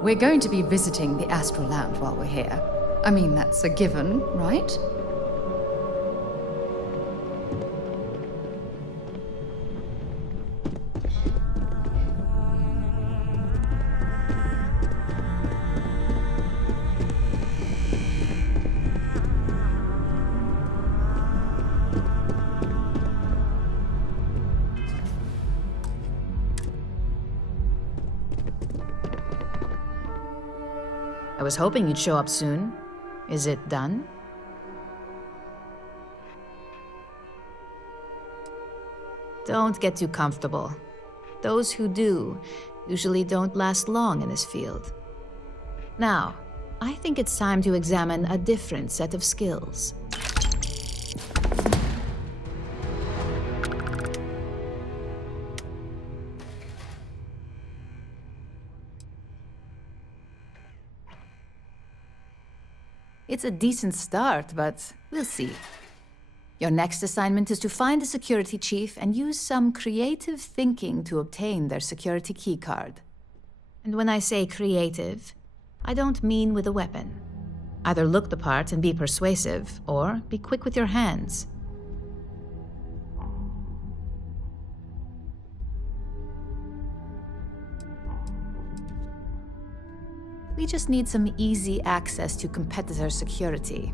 We're going to be visiting the Astral Land while we're here. I mean, that's a given, right? I was hoping you'd show up soon. Is it done? Don't get too comfortable. Those who do usually don't last long in this field. Now, I think it's time to examine a different set of skills. It's a decent start, but we'll see. Your next assignment is to find a security chief and use some creative thinking to obtain their security keycard. And when I say creative, I don't mean with a weapon. Either look the part and be persuasive, or be quick with your hands. We just need some easy access to competitor security.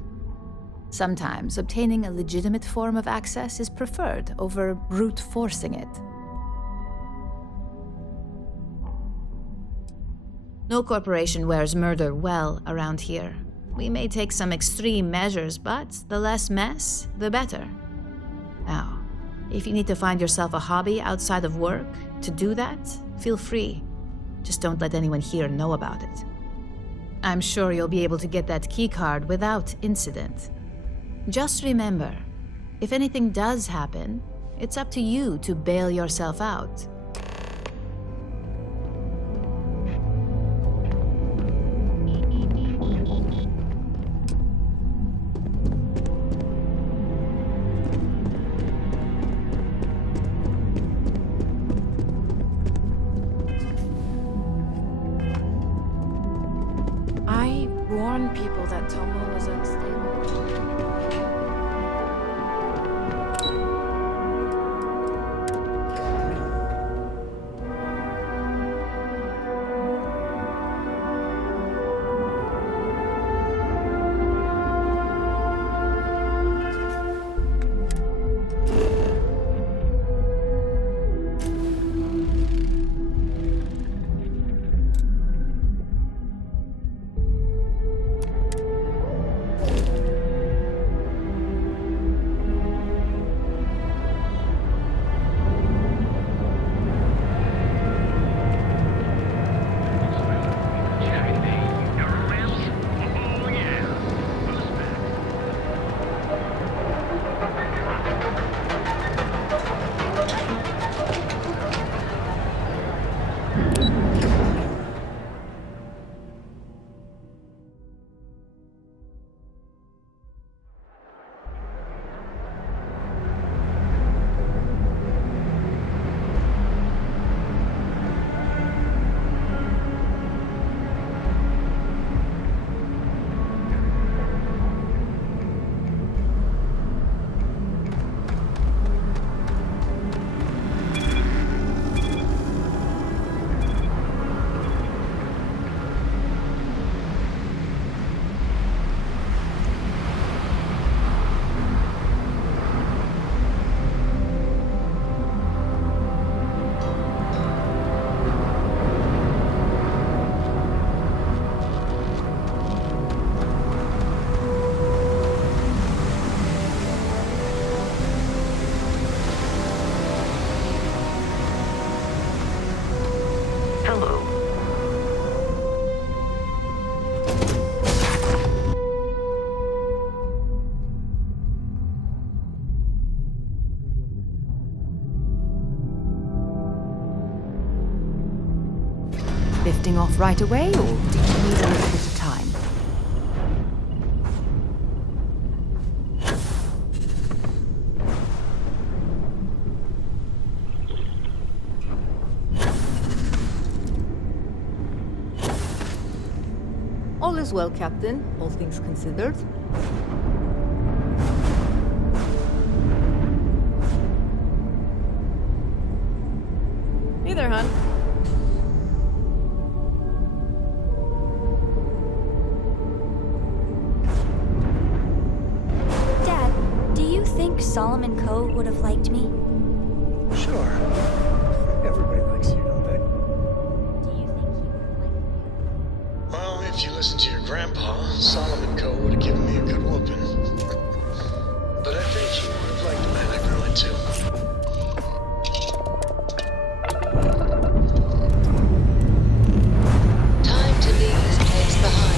Sometimes obtaining a legitimate form of access is preferred over brute forcing it. No corporation wears murder well around here. We may take some extreme measures, but the less mess, the better. Now, if you need to find yourself a hobby outside of work, to do that, feel free. Just don't let anyone here know about it. I'm sure you'll be able to get that keycard without incident. Just remember, if anything does happen, it's up to you to bail yourself out. I warn people that Tomo is unstable. Lifting off right away, or did you need a little bit of time? All is well, Captain, all things considered. Hey there, hon. Dad, do you think Solomon Coe would have liked me? Sure. Everybody likes you, don't they? Do you think he would have liked me? Well, if you listen to your grandpa, Solomon Coe would have given me a good whooping. But I think you would have liked the man I grew into. Time to leave this place behind.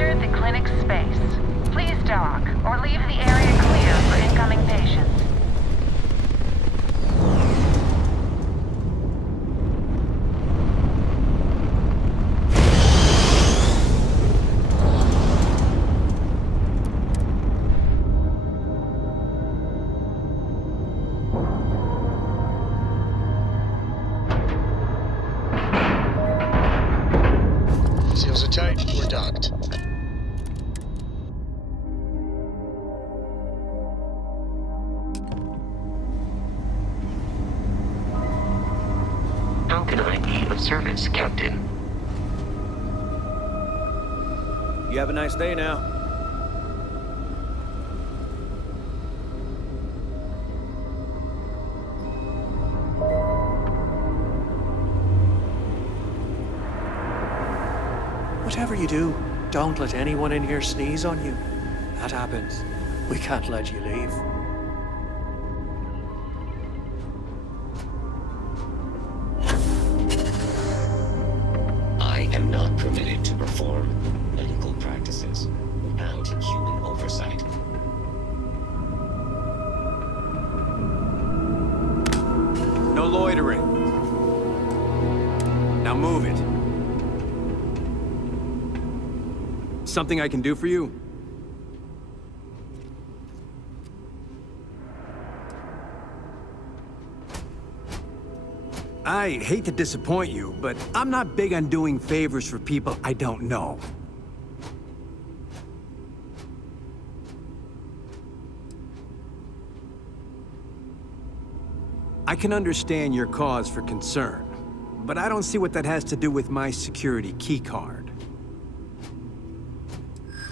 entered the clinic's space. Please dock, or leave the area clear for incoming patients. Seals are tight. We're docked. How can I be of service, Captain? You have a nice day now. Whatever you do, don't let anyone in here sneeze on you. That happens. We can't let you leave. I am not permitted to perform medical practices without human oversight. No loitering. Now move it. Something I can do for you? I hate to disappoint you, but I'm not big on doing favors for people I don't know. I can understand your cause for concern, but I don't see what that has to do with my security keycard.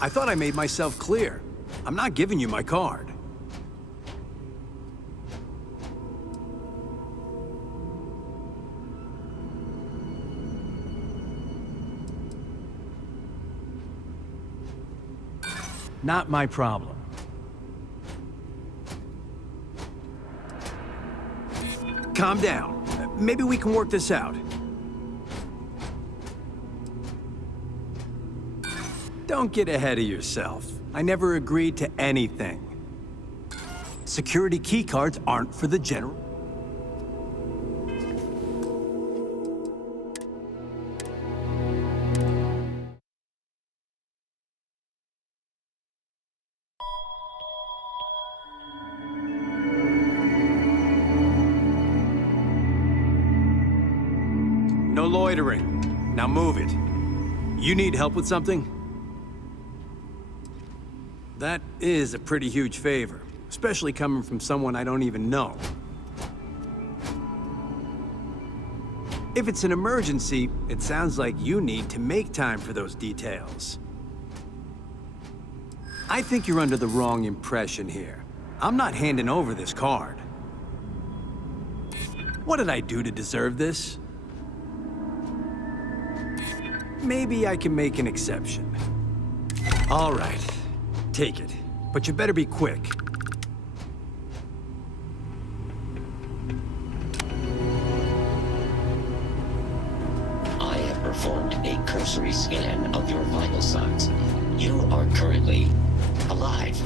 I thought I made myself clear. I'm not giving you my card. Not my problem. Calm down. Maybe we can work this out. Don't get ahead of yourself. I never agreed to anything. Security keycards aren't for the general. No loitering. Now move it. You need help with something? That is a pretty huge favor, especially coming from someone I don't even know. If it's an emergency, it sounds like you need to make time for those details. I think you're under the wrong impression here. I'm not handing over this card. What did I do to deserve this? Maybe I can make an exception. All right. Take it, but you better be quick. I have performed a cursory scan of your vital signs. You are currently alive.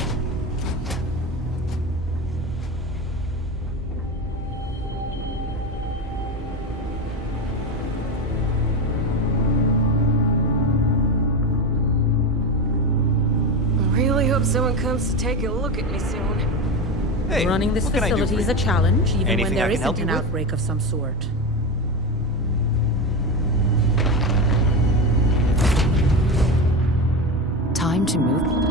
Really hope someone comes to take a look at me soon. Hey, running this what can I do facility for is you? a challenge, even Anything when there I can help isn't you an with? outbreak of some sort. Time to move.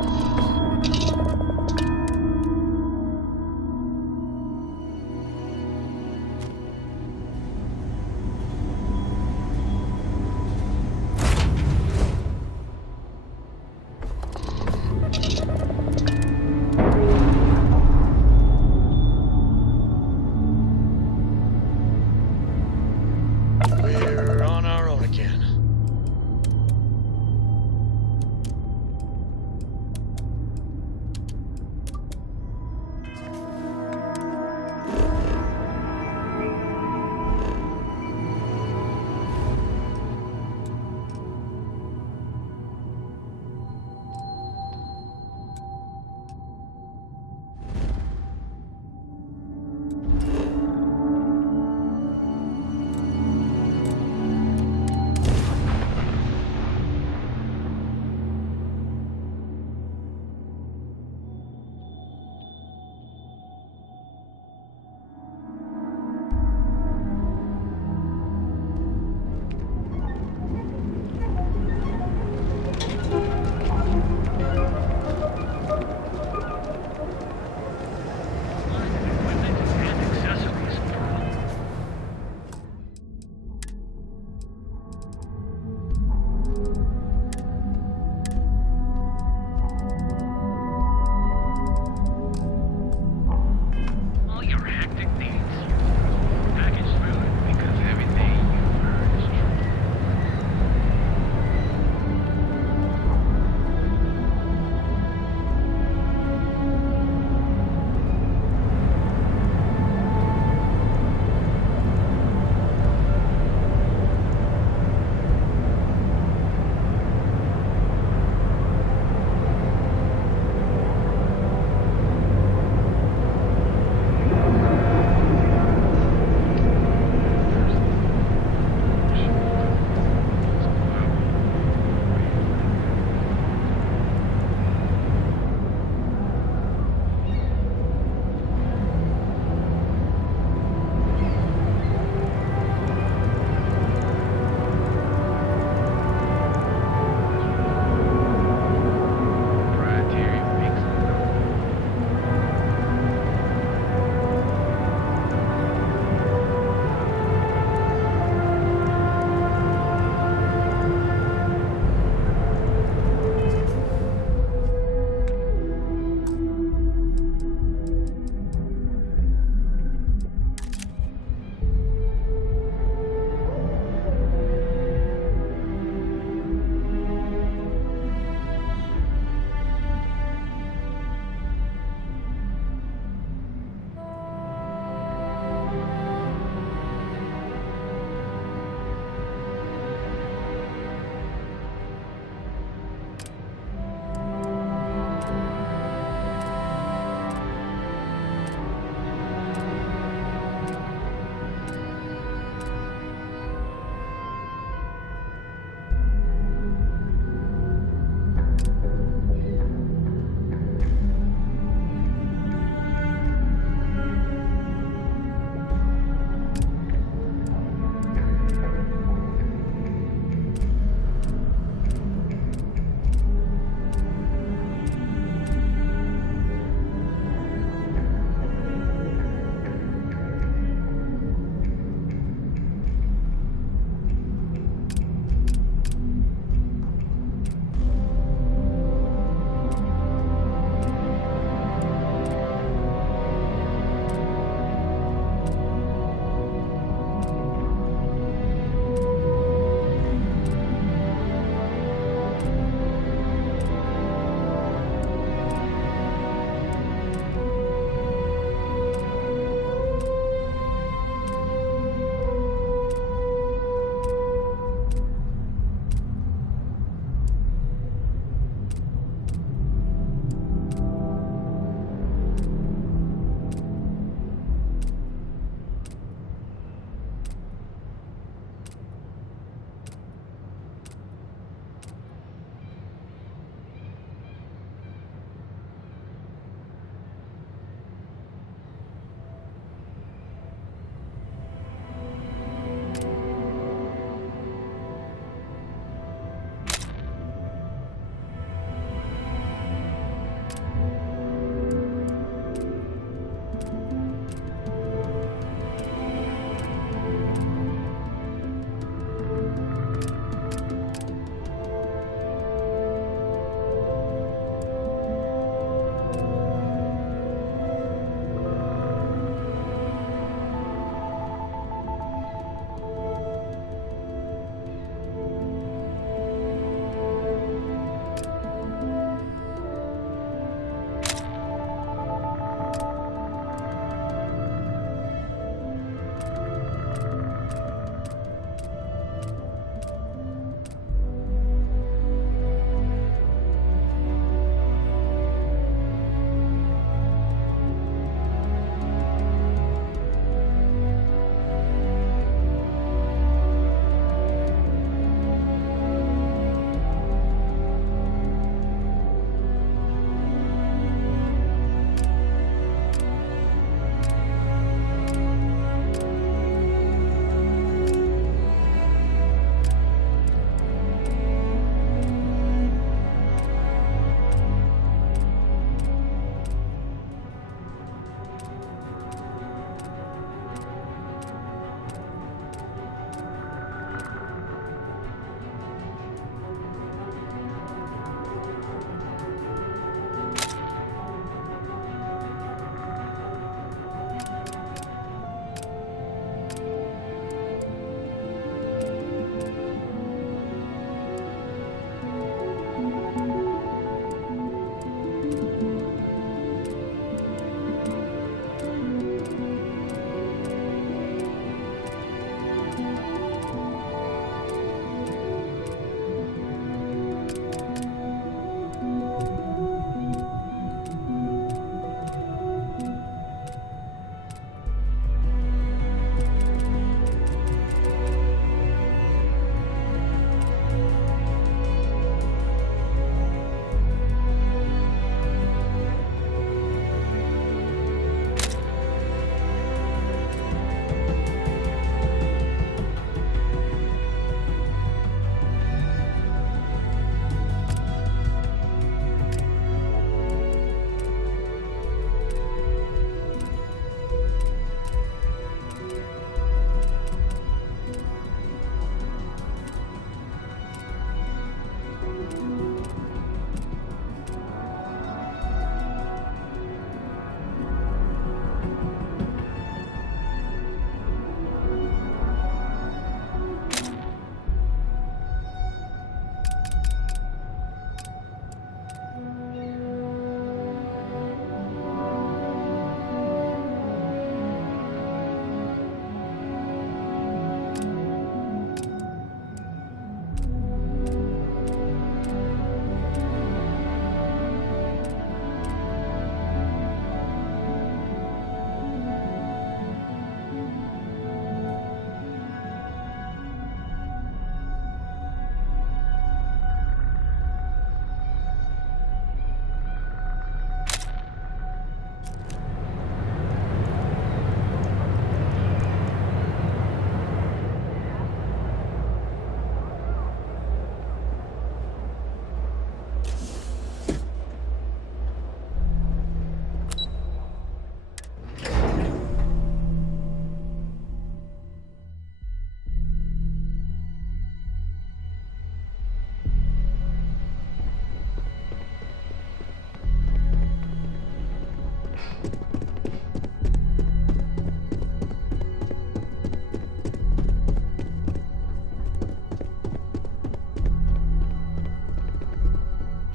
We're on our own again.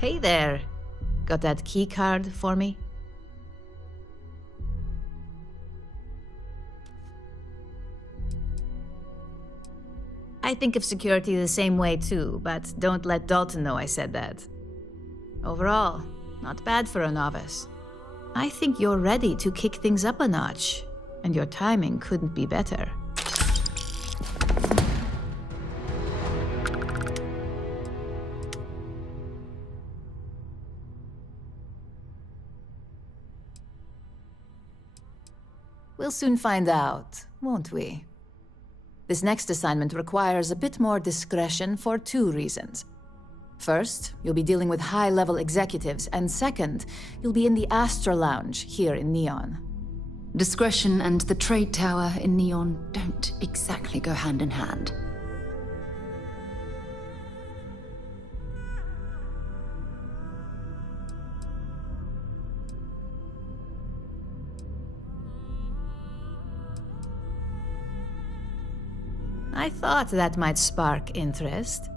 Hey there. Got that key card for me? I think of security the same way too, but don't let Dalton know I said that. Overall, not bad for a novice. I think you're ready to kick things up a notch, and your timing couldn't be better. We'll soon find out, won't we? This next assignment requires a bit more discretion for 2 reasons. First, you'll be dealing with high-level executives, and second, you'll be in the Astra Lounge here in Neon. Discretion and the trade tower in Neon don't exactly go hand in hand. I thought that might spark interest.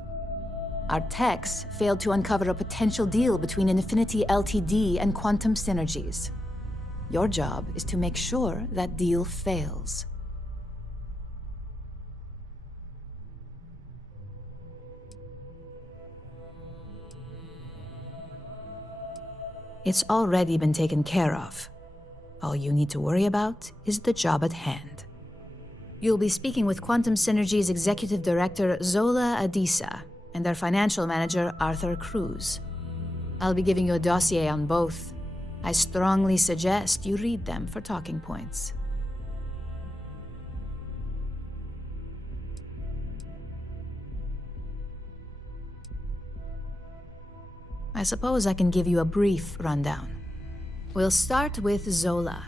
Our techs failed to uncover a potential deal between Infinity Ltd. And Quantum Synergies. Your job is to make sure that deal fails. It's already been taken care of. All you need to worry about is the job at hand. You'll be speaking with Quantum Synergy's Executive Director, Zola Adisa, and their Financial Manager, Arthur Cruz. I'll be giving you a dossier on both. I strongly suggest you read them for talking points. I suppose I can give you a brief rundown. We'll start with Zola.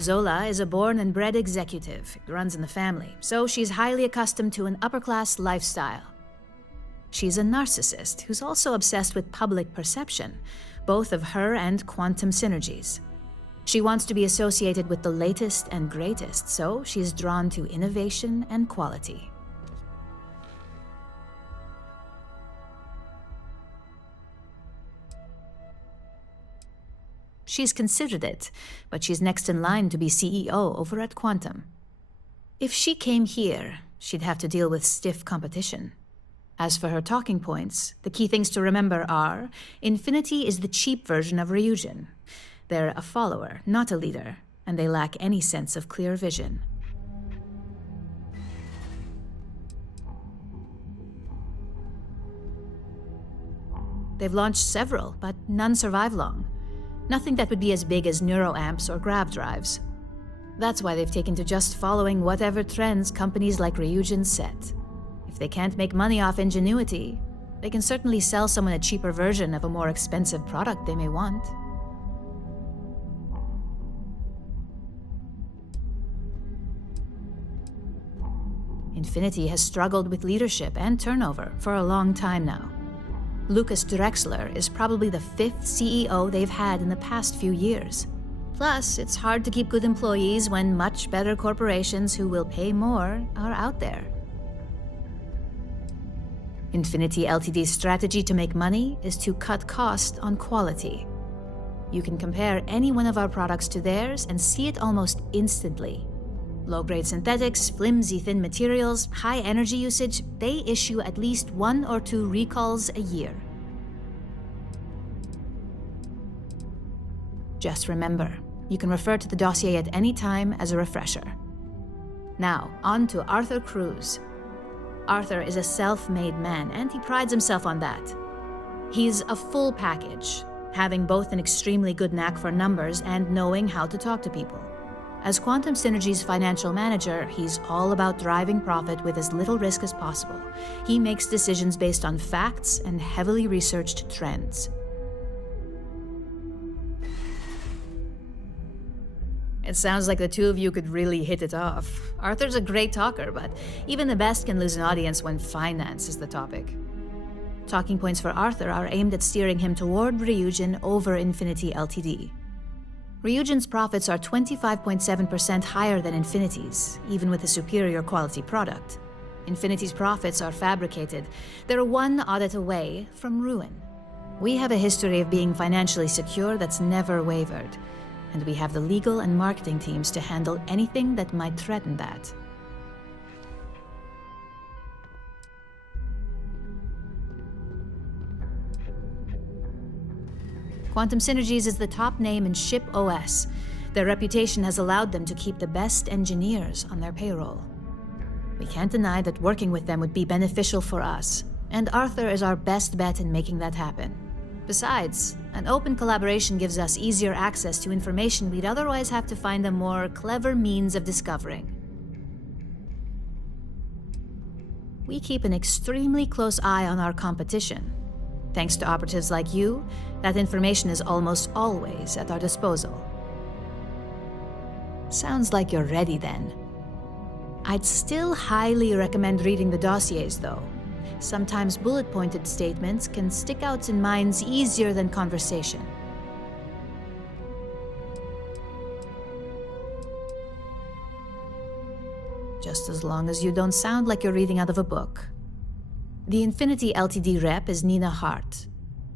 Zola is a born and bred executive. It runs in the family, so she's highly accustomed to an upper-class lifestyle. She's a narcissist who's also obsessed with public perception, both of her and Quantum Synergies. She wants to be associated with the latest and greatest, so she's drawn to innovation and quality. She's considered it, but she's next in line to be CEO over at Quantum. If she came here, she'd have to deal with stiff competition. As for her talking points, the key things to remember are, Infinity is the cheap version of Ryujin. They're a follower, not a leader, and they lack any sense of clear vision. They've launched several, but none survive long. Nothing that would be as big as neuroamps or grav drives. That's why they've taken to just following whatever trends companies like Ryujin set. If they can't make money off ingenuity, they can certainly sell someone a cheaper version of a more expensive product they may want. Infinity has struggled with leadership and turnover for a long time now. Lucas Drexler is probably the 5th CEO they've had in the past few years. Plus, it's hard to keep good employees when much better corporations who will pay more are out there. Infinity Ltd's strategy to make money is to cut cost on quality. You can compare any one of our products to theirs and see it almost instantly. Low-grade synthetics, flimsy thin materials, high energy usage, they issue at least 1 or 2 recalls a year. Just remember, you can refer to the dossier at any time as a refresher. Now, on to Arthur Cruz. Arthur is a self-made man, and he prides himself on that. He's a full package, having both an extremely good knack for numbers and knowing how to talk to people. As Quantum Synergy's financial manager, he's all about driving profit with as little risk as possible. He makes decisions based on facts and heavily researched trends. It sounds like the two of you could really hit it off. Arthur's a great talker, but even the best can lose an audience when finance is the topic. Talking points for Arthur are aimed at steering him toward Ryujin over Infinity Ltd. Ryujin's profits are 25.7% higher than Infinity's, even with a superior quality product. Infinity's profits are fabricated. They're one audit away from ruin. We have a history of being financially secure that's never wavered, and we have the legal and marketing teams to handle anything that might threaten that. Quantum Synergies is the top name in ship OS. Their reputation has allowed them to keep the best engineers on their payroll. We can't deny that working with them would be beneficial for us, and Arthur is our best bet in making that happen. Besides, an open collaboration gives us easier access to information we'd otherwise have to find a more clever means of discovering. We keep an extremely close eye on our competition. Thanks to operatives like you, that information is almost always at our disposal. Sounds like you're ready then. I'd still highly recommend reading the dossiers, though. Sometimes bullet-pointed statements can stick out in minds easier than conversation. Just as long as you don't sound like you're reading out of a book. The Infinity Ltd rep is Nina Hart.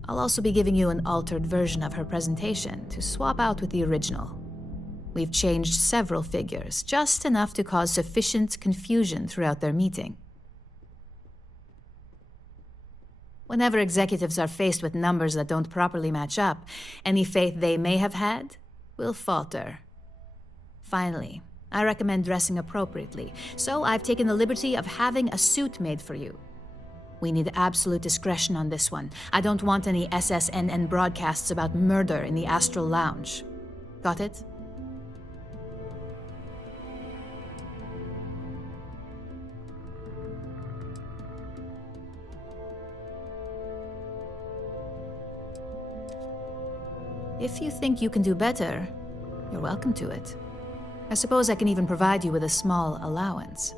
I'll also be giving you an altered version of her presentation to swap out with the original. We've changed several figures, just enough to cause sufficient confusion throughout their meeting. Whenever executives are faced with numbers that don't properly match up, any faith they may have had will falter. Finally, I recommend dressing appropriately, so I've taken the liberty of having a suit made for you. We need absolute discretion on this one. I don't want any SSNN broadcasts about murder in the Astral Lounge. Got it? If you think you can do better, you're welcome to it. I suppose I can even provide you with a small allowance.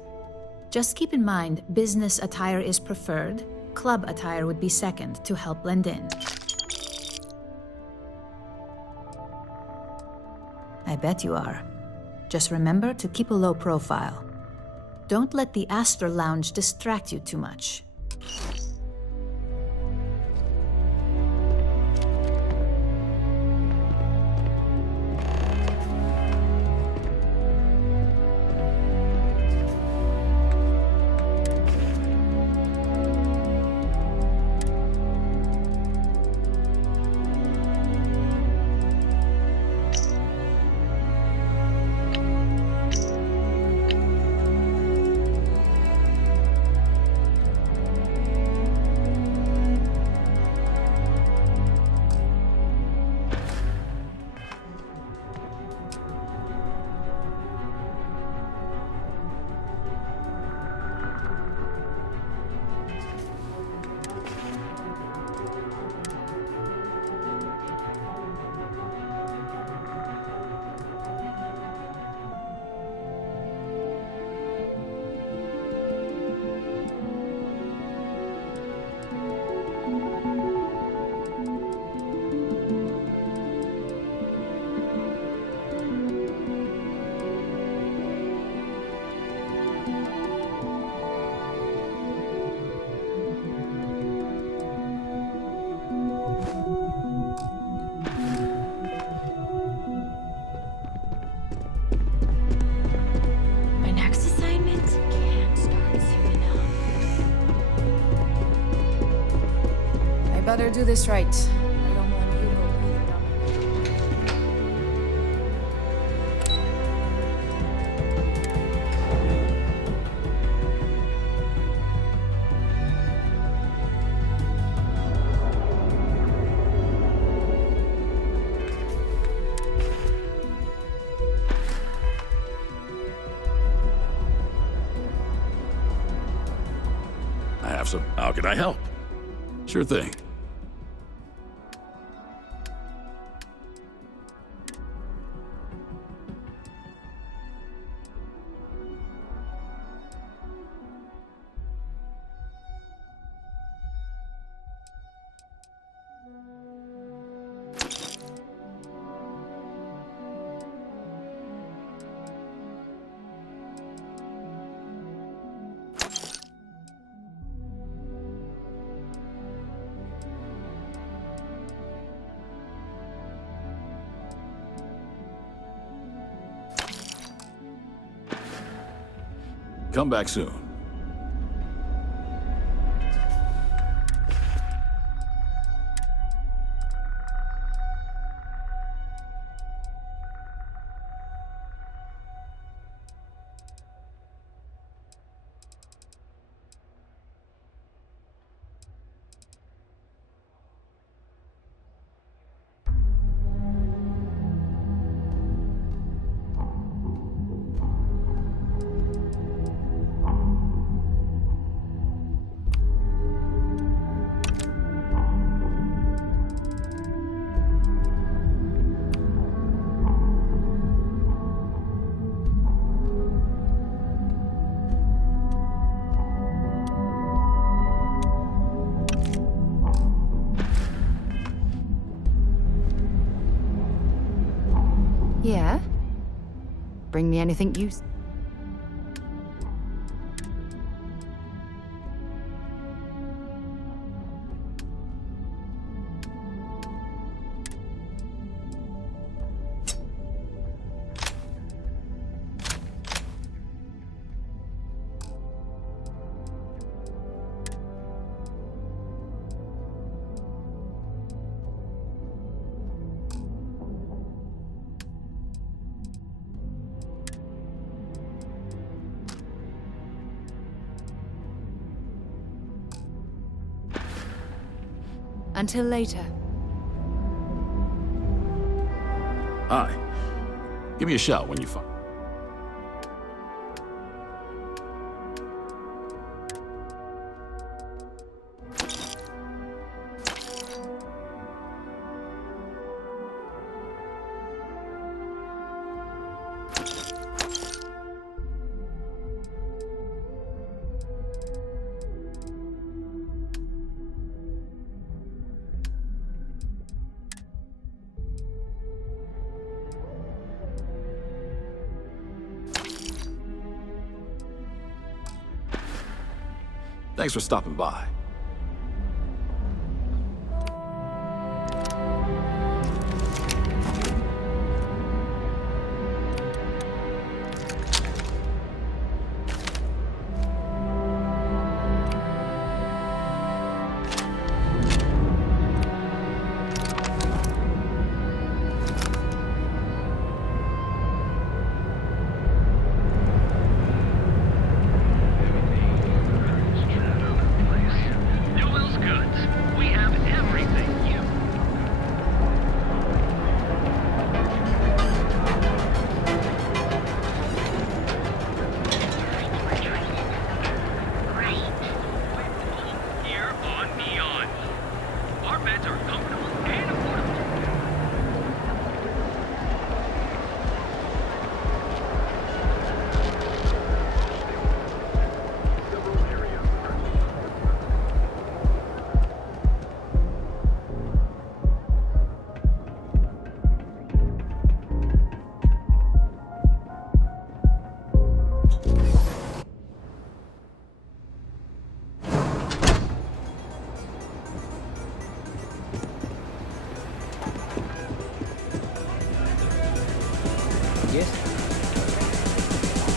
Just keep in mind, business attire is preferred. Club attire would be second to help blend in. I bet you are. Just remember to keep a low profile. Don't let the Astral Lounge distract you too much. My next assignment can't start soon enough. I better do this right. I don't want you to go breathe down my neck. I have some. How can I help? Sure thing. Come back soon. Yeah? Bring me anything you... Until later. Hi. Give me a shout when you find. Thanks for stopping by.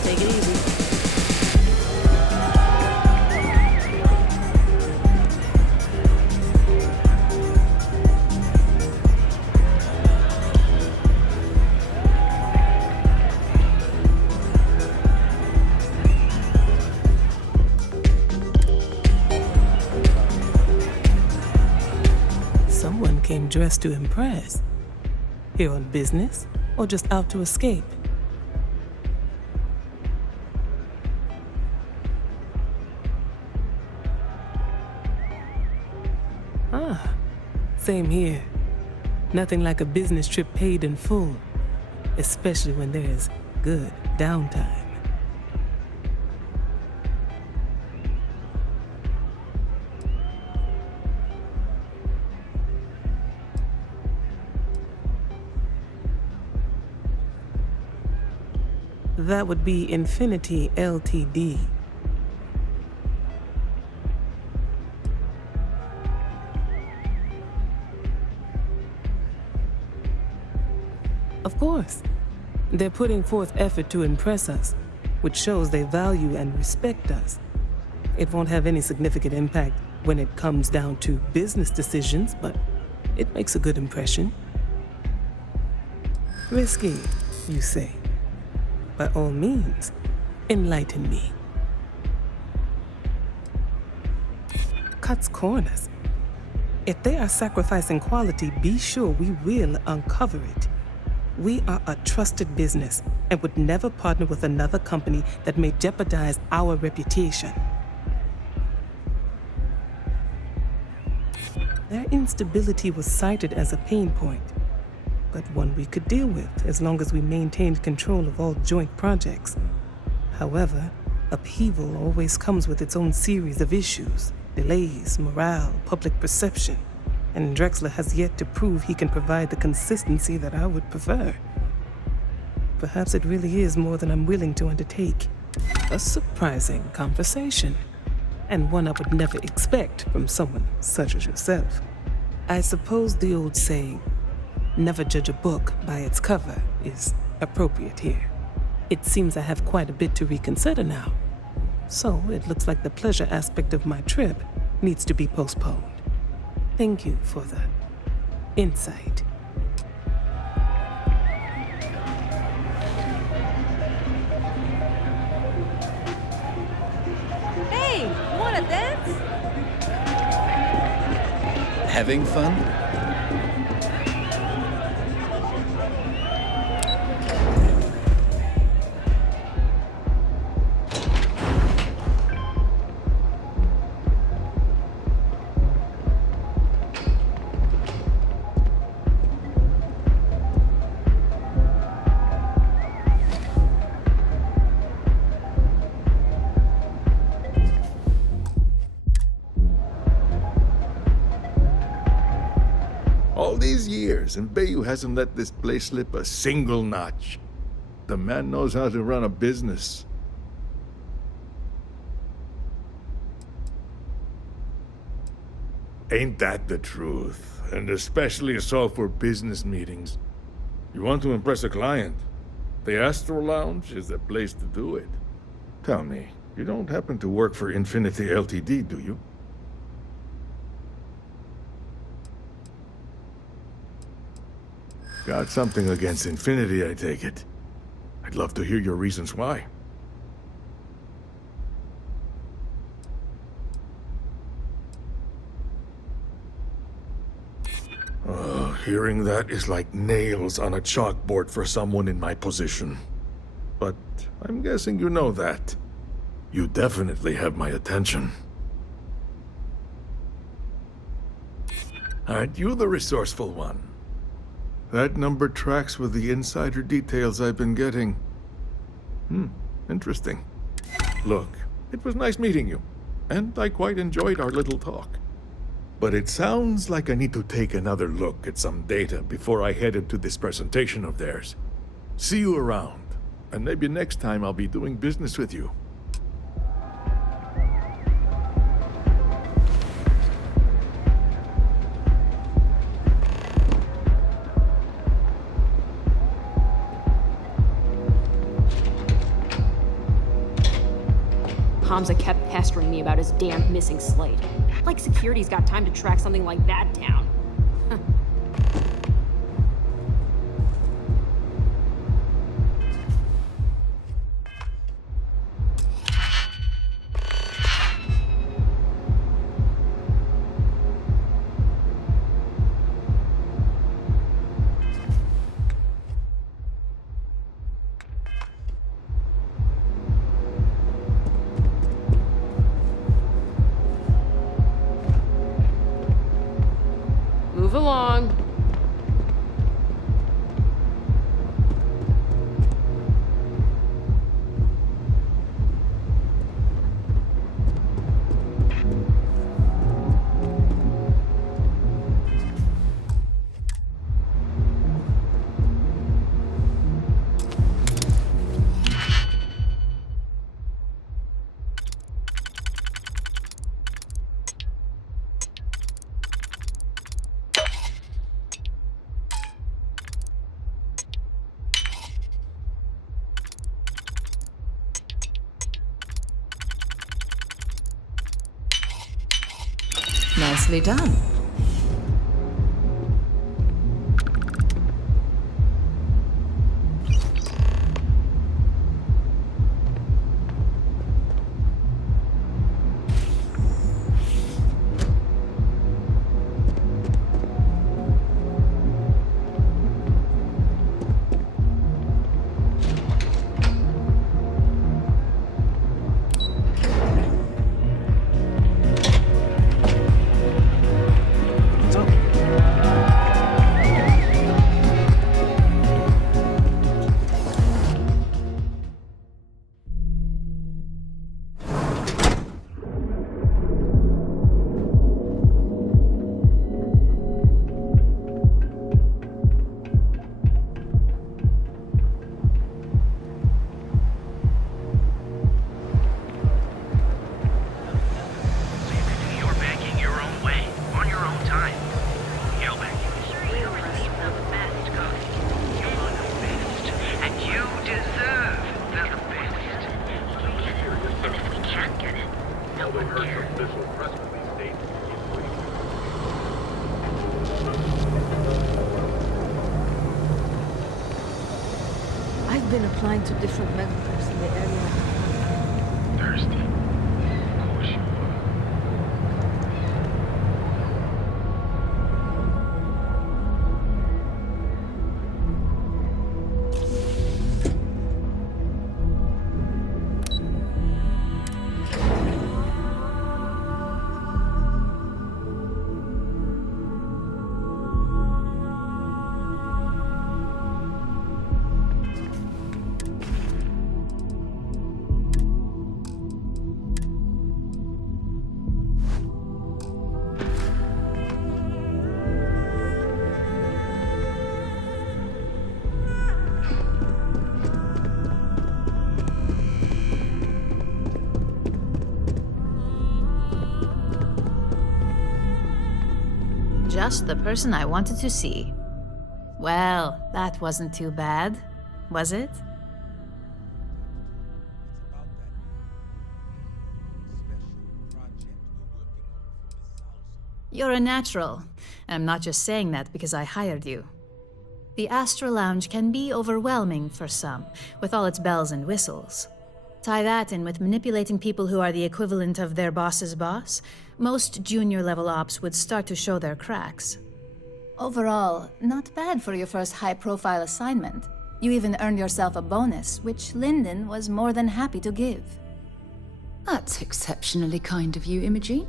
Take it easy. Someone came dressed to impress. Here on business, or just out to escape? Ah, same here. Nothing like a business trip paid in full, especially when there's good downtime. That would be Infinity Ltd. Of course. They're putting forth effort to impress us. which shows they value and respect us. It won't have any significant impact when it comes down to business decisions, but it makes a good impression. Risky, you say? By all means, enlighten me. Cuts corners. If they are sacrificing quality, be sure we will uncover it. We are a trusted business and would never partner with another company that may jeopardize our reputation. Their instability was cited as a pain point, but one we could deal with as long as we maintained control of all joint projects. However, upheaval always comes with its own series of issues, delays, morale, public perception, and Drexler has yet to prove he can provide the consistency that I would prefer. Perhaps it really is more than I'm willing to undertake. A surprising conversation, and one I would never expect from someone such as yourself. I suppose the old saying, never judge a book by its cover, is appropriate here. It seems I have quite a bit to reconsider now. So it looks like the pleasure aspect of my trip needs to be postponed. Thank you for the insight. Hey, you wanna dance? Having fun? All these years, and Bayou hasn't let this place slip a single notch. The man knows how to run a business. Ain't that the truth? And especially so for business meetings. You want to impress a client? The Astro Lounge is the place to do it. Tell me, you don't happen to work for Infinity Ltd, do you? Got something against Infinity, I take it. I'd love to hear your reasons why. Hearing that is like nails on a chalkboard for someone in my position. But I'm guessing you know that. You definitely have my attention. Aren't you the resourceful one? That number tracks with the insider details I've been getting. Interesting. Look, it was nice meeting you, and I quite enjoyed our little talk. But it sounds like I need to take another look at some data before I head into this presentation of theirs. See you around, and maybe next time I'll be doing business with you. Hamza kept pestering me about his damn missing slate. Like security's got time to track something like that down. Nicely done. I've been applying to different medicals in the area. Thirsty. Of course you are. Just the person I wanted to see. Well, that wasn't too bad, was it? You're a natural. I'm not just saying that because I hired you. The Astra Lounge can be overwhelming for some, with all its bells and whistles. Tie that in with manipulating people who are the equivalent of their boss's boss, most junior-level ops would start to show their cracks. Overall, not bad for your first high-profile assignment. You even earned yourself a bonus, which Lyndon was more than happy to give. That's exceptionally kind of you, Imogene.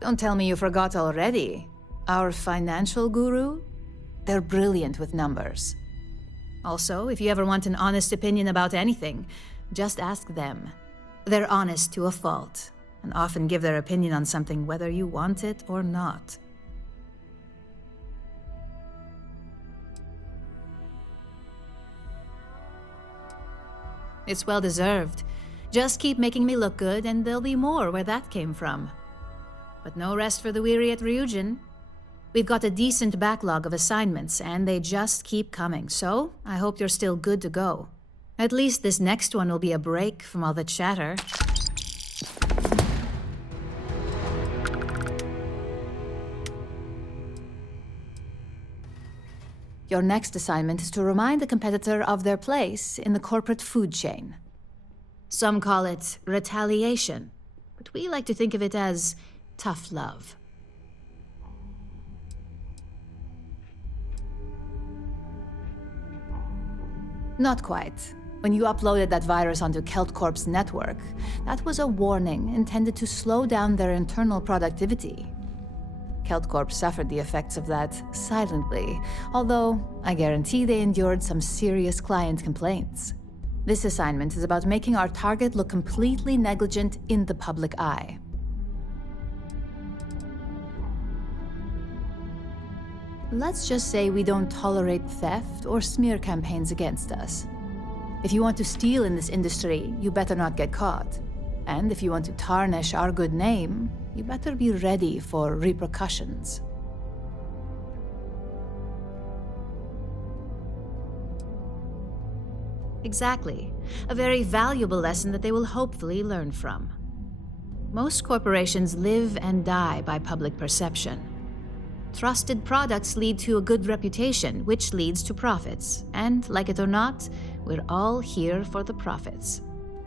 Don't tell me you forgot already. Our financial guru? They're brilliant with numbers. Also, if you ever want an honest opinion about anything, just ask them. They're honest to a fault, and often give their opinion on something whether you want it or not. It's well deserved. Just keep making me look good, and there'll be more where that came from. But no rest for the weary at Ryujin. We've got a decent backlog of assignments, and they just keep coming, so I hope you're still good to go. At least this next one will be a break from all the chatter. Your next assignment is to remind the competitor of their place in the corporate food chain. Some call it retaliation, but we like to think of it as tough love. Not quite. When you uploaded that virus onto KeltCorp's network, that was a warning intended to slow down their internal productivity. KeltCorp suffered the effects of that silently, although I guarantee they endured some serious client complaints. This assignment is about making our target look completely negligent in the public eye. Let's just say we don't tolerate theft or smear campaigns against us. If you want to steal in this industry, you better not get caught. And if you want to tarnish our good name, you better be ready for repercussions. Exactly. A very valuable lesson that they will hopefully learn from. Most corporations live and die by public perception. Trusted products lead to a good reputation, which leads to profits. And, like it or not, we're all here for the profits.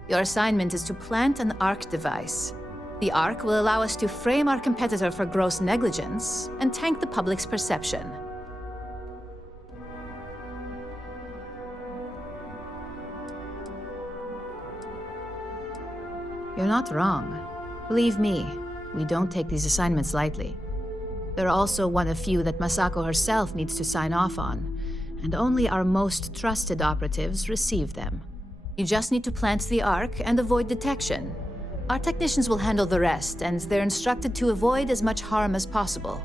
Your assignment is to plant an ARC device. The ARC will allow us to frame our competitor for gross negligence and tank the public's perception. You're not wrong. Believe me, we don't take these assignments lightly. They're also one of few that Masako herself needs to sign off on, and only our most trusted operatives receive them. You just need to plant the ARC and avoid detection. Our technicians will handle the rest, and they're instructed to avoid as much harm as possible.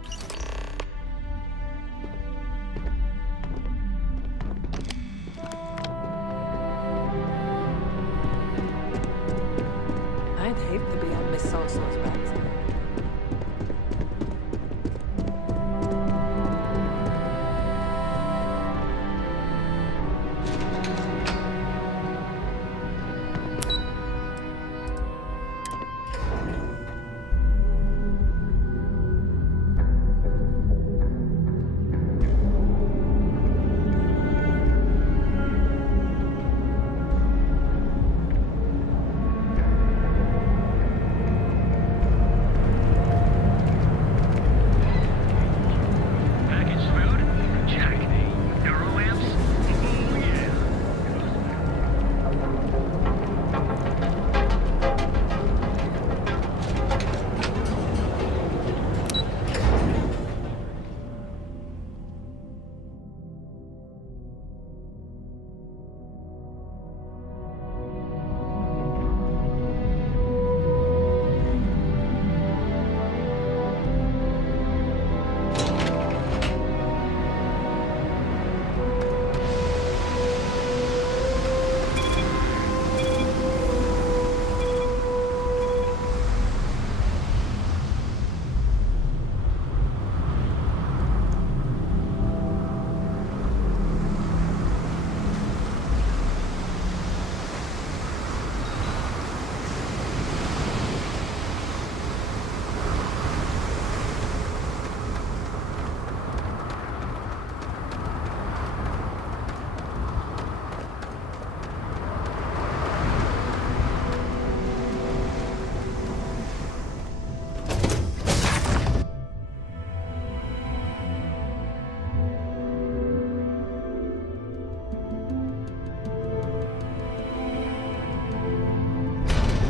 I'd hate to be on Miss So-So's back.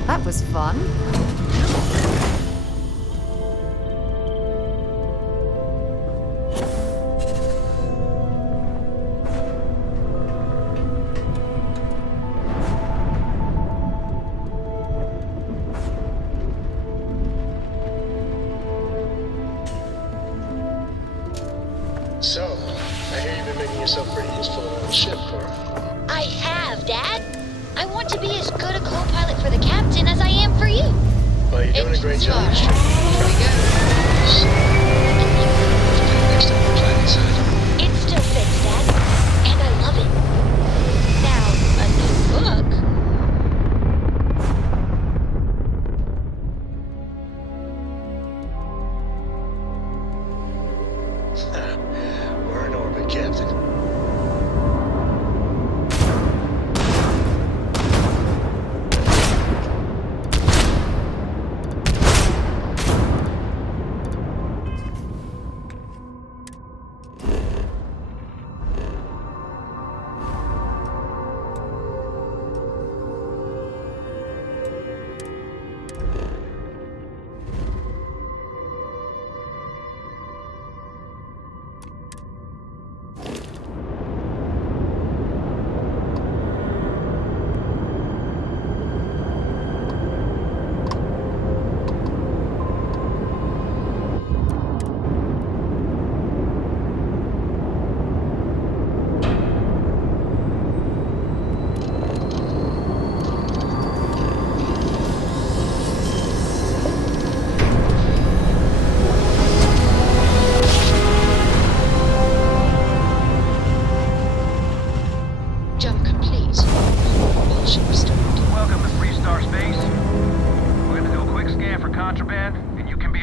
That was fun. So, I hear you've been making yourself pretty useful on the ship, Cora. I have, Dad. I want to be as good a co-pilot for the captain as I am for you. Well, you're doing a great job, Mr. Here we go. Next time the planet side. It still fits, Dad. And I love it. Now, a new book. We're in orbit, Captain.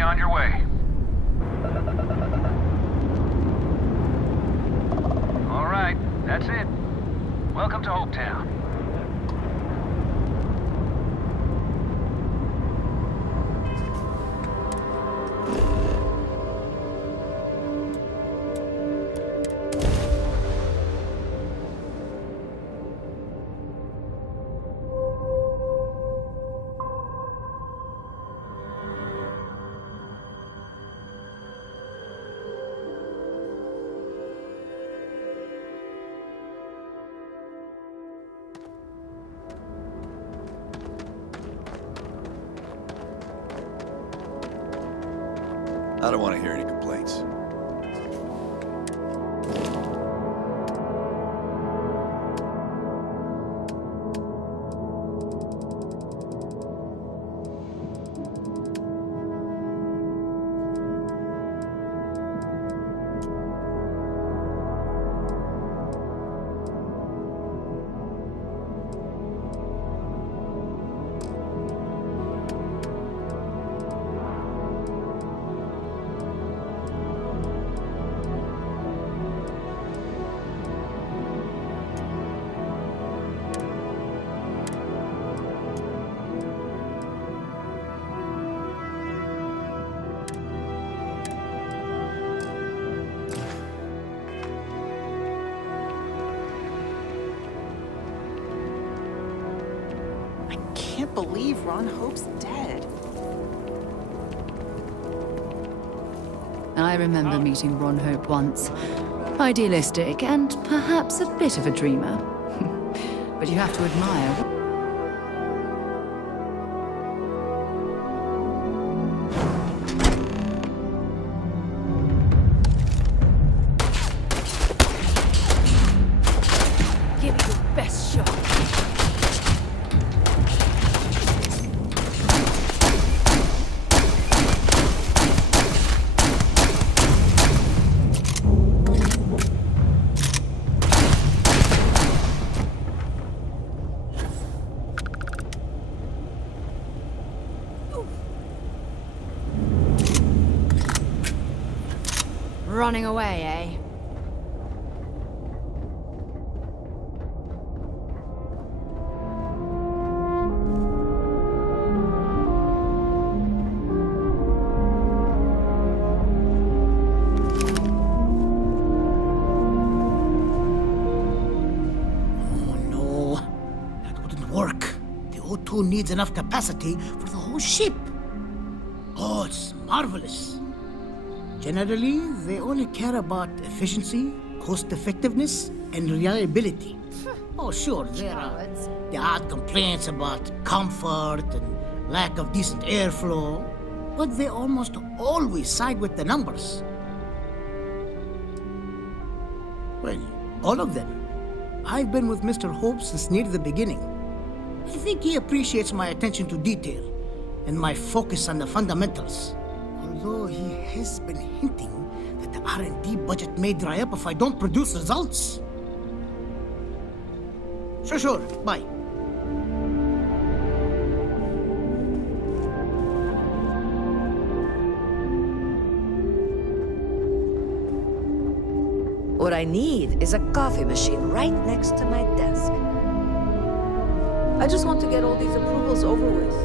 on your way. All right, that's it. Welcome to Hopetown. I don't want to hear any complaints. I can't believe Ron Hope's dead. I remember meeting Ron Hope once. Idealistic and perhaps a bit of a dreamer. But you have to admire. Give it your best shot. Running away, eh? Needs enough capacity for the whole ship. Oh, it's marvelous. Generally, they only care about efficiency, cost effectiveness, and reliability. Oh, sure, there are the odd complaints about comfort and lack of decent airflow, but they almost always side with the numbers. Well, all of them. I've been with Mr. Hope since near the beginning. I think he appreciates my attention to detail and my focus on the fundamentals. Although he has been hinting that the R&D budget may dry up if I don't produce results. Sure, bye. What I need is a coffee machine right next to my desk. I just want to get all these approvals over with.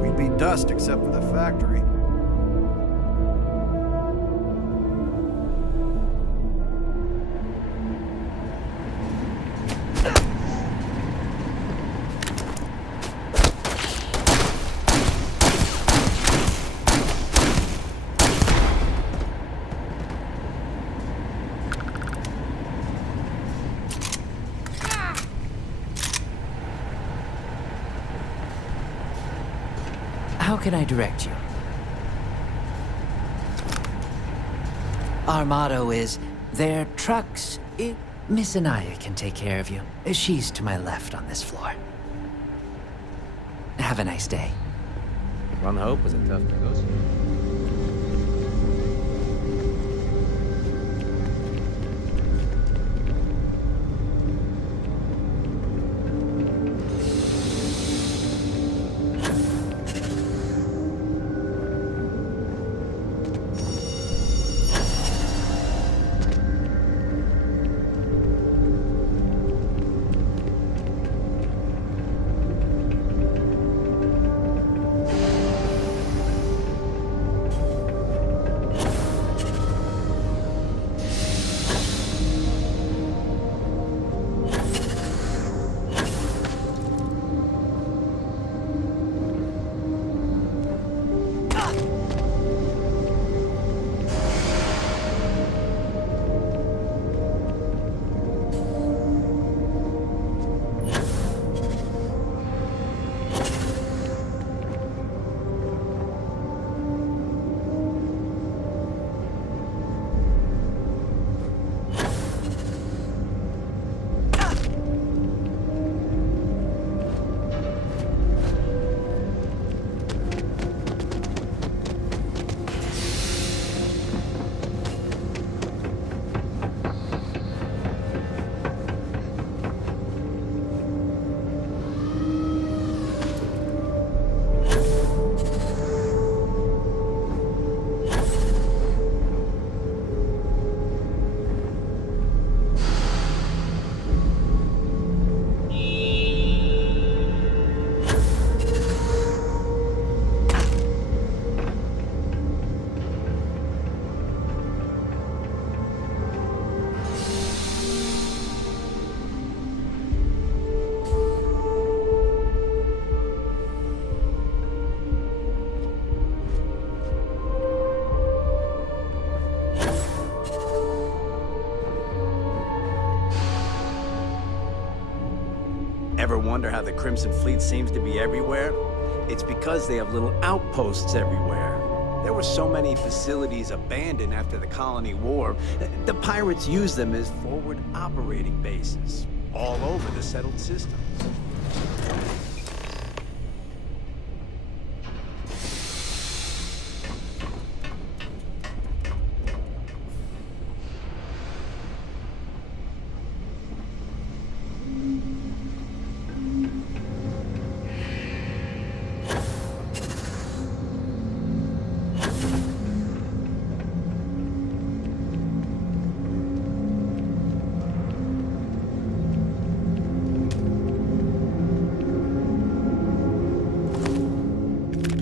We'd be dust except for the factory. How can I direct you? Our motto is, their trucks... Miss Anaya can take care of you. She's to my left on this floor. Have a nice day. Ron Hope was a tough negotiator. Ever wonder how the Crimson Fleet seems to be everywhere? It's because they have little outposts everywhere. There were so many facilities abandoned after the Colony War. The pirates used them as forward operating bases all over the settled systems.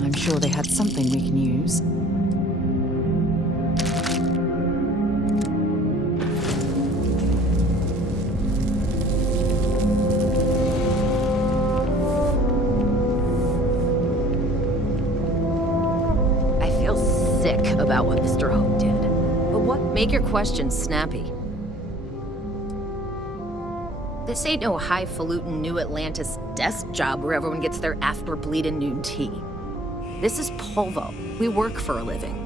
I'm sure they had something we can use. I feel sick about what Mr. Hope did. But what? Make your questions snappy. This ain't no highfalutin New Atlantis desk job where everyone gets their after bleeding noon tea. This is Polvo. We work for a living.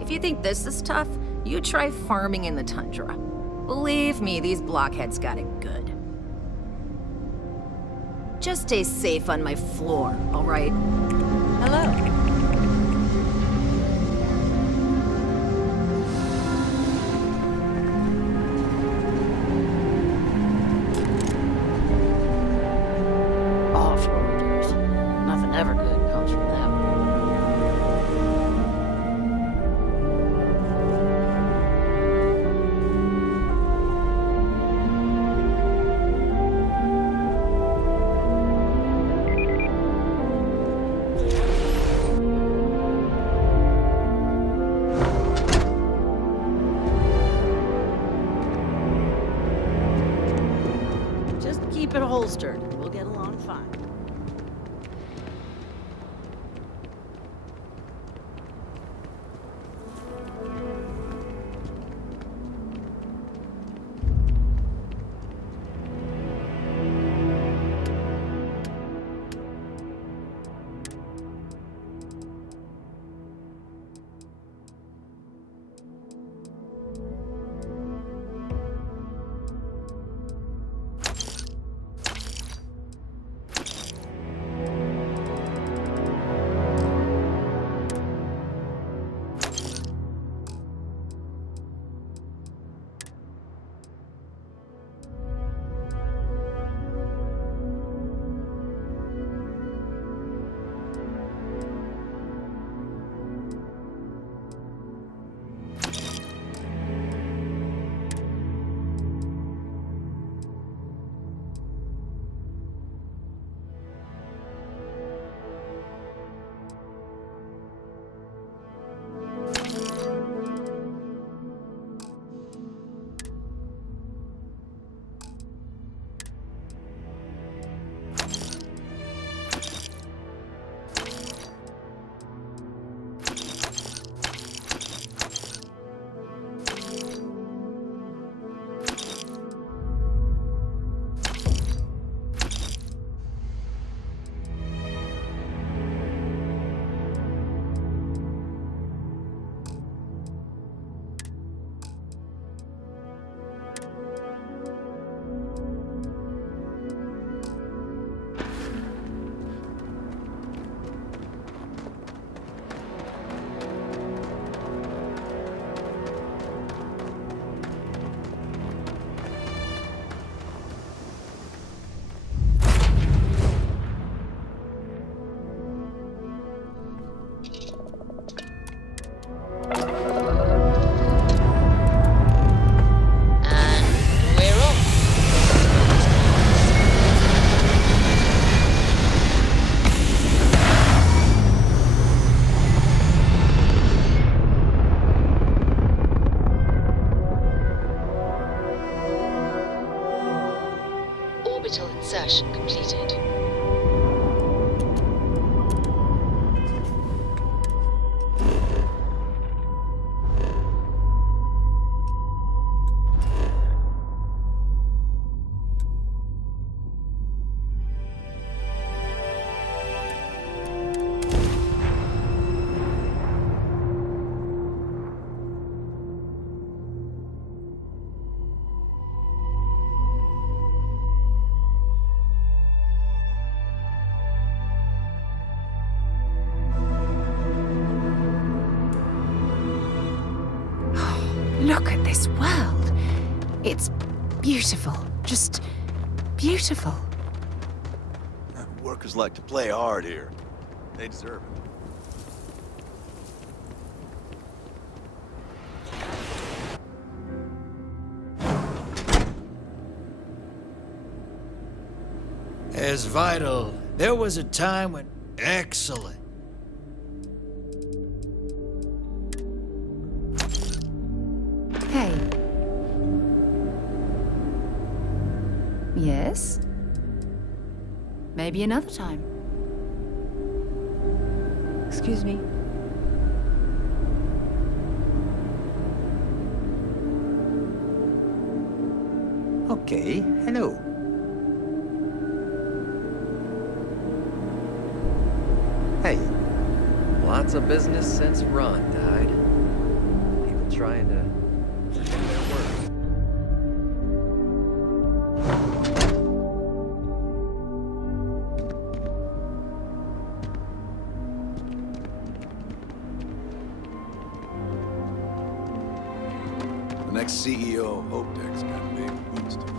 If you think this is tough, you try farming in the tundra. Believe me, these blockheads got it good. Just stay safe on my floor, all right? Hello. Offloaders. Nothing ever good comes from them. Just keep it holstered. We'll get along fine. Insertion completed. Look at this world. It's beautiful. Just beautiful. Workers like to play hard here. They deserve it. As vital, there was a time when... Excellent. Hey. Yes? Maybe another time. Excuse me. Okay, hello. Hey, lots of business since Ron died. People trying to do their work. The next CEO of Hope Tech's got big boots to fill.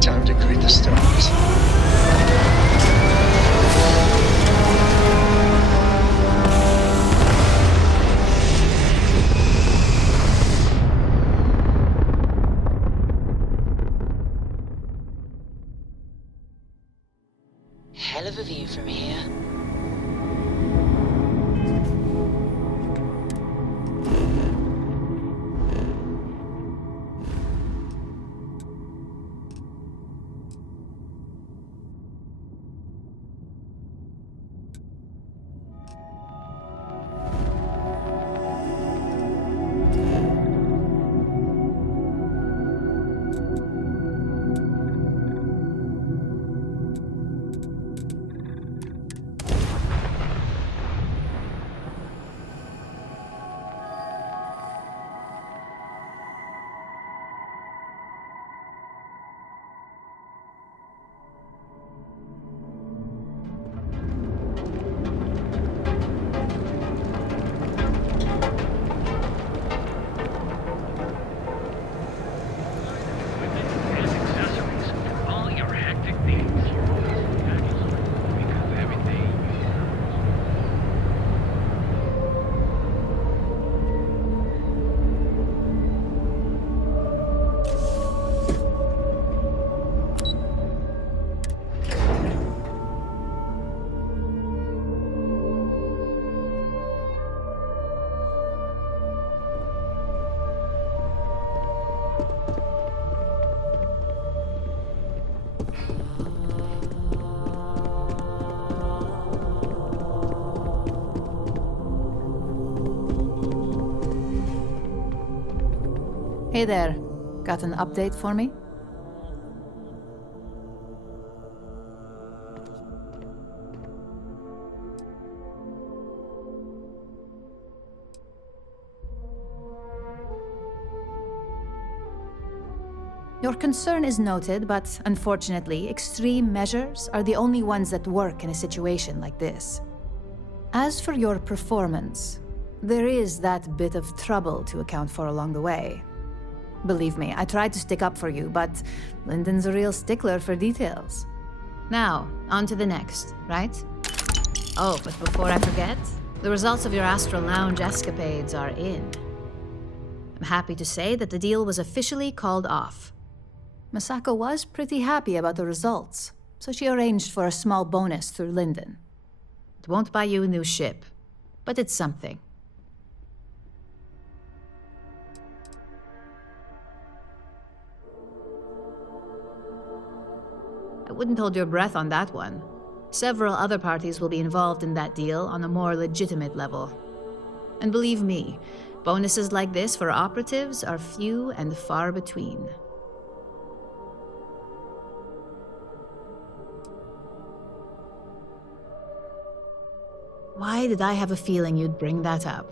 Time to greet the stars. Hell of a view from here. Hey there. Got an update for me? Your concern is noted, but unfortunately, extreme measures are the only ones that work in a situation like this. As for your performance, there is that bit of trouble to account for along the way. Believe me, I tried to stick up for you, but Lyndon's a real stickler for details. Now, on to the next, right? Oh, but before I forget, the results of your Astral Lounge escapades are in. I'm happy to say that the deal was officially called off. Masako was pretty happy about the results, so she arranged for a small bonus through Linden. It won't buy you a new ship, but it's something. I wouldn't hold your breath on that one. Several other parties will be involved in that deal on a more legitimate level. And believe me, bonuses like this for operatives are few and far between. Why did I have a feeling you'd bring that up?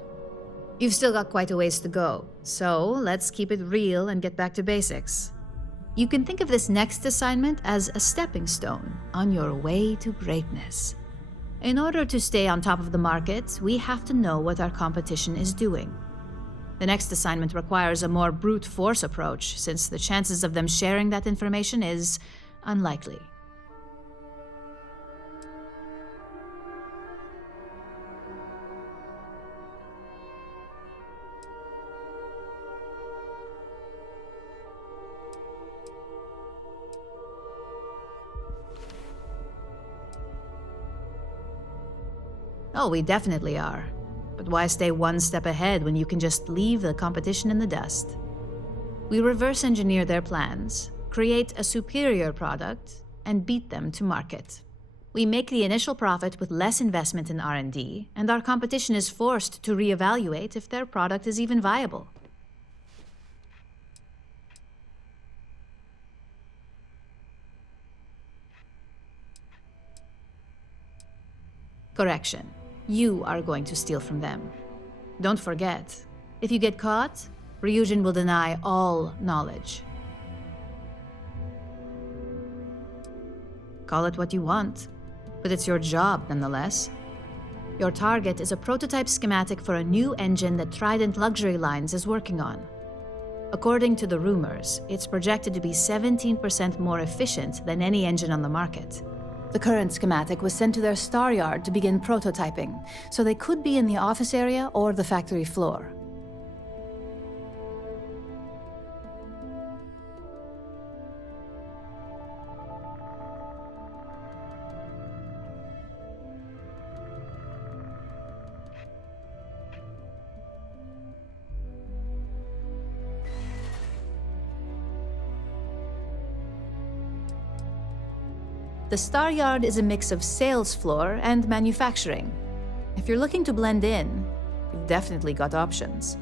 You've still got quite a ways to go, so let's keep it real and get back to basics. You can think of this next assignment as a stepping stone on your way to greatness. In order to stay on top of the market, we have to know what our competition is doing. The next assignment requires a more brute force approach, since the chances of them sharing that information is unlikely. Oh, we definitely are. But why stay one step ahead when you can just leave the competition in the dust? We reverse engineer their plans, create a superior product, and beat them to market. We make the initial profit with less investment in R&D, and our competition is forced to reevaluate if their product is even viable. Correction. You are going to steal from them. Don't forget, if you get caught, Ryujin will deny all knowledge. Call it what you want, but it's your job nonetheless. Your target is a prototype schematic for a new engine that Trident Luxury Lines is working on. According to the rumors, it's projected to be 17% more efficient than any engine on the market. The current schematic was sent to their star yard to begin prototyping, so they could be in the office area or the factory floor. The Star Yard is a mix of sales floor and manufacturing. If you're looking to blend in, you've definitely got options.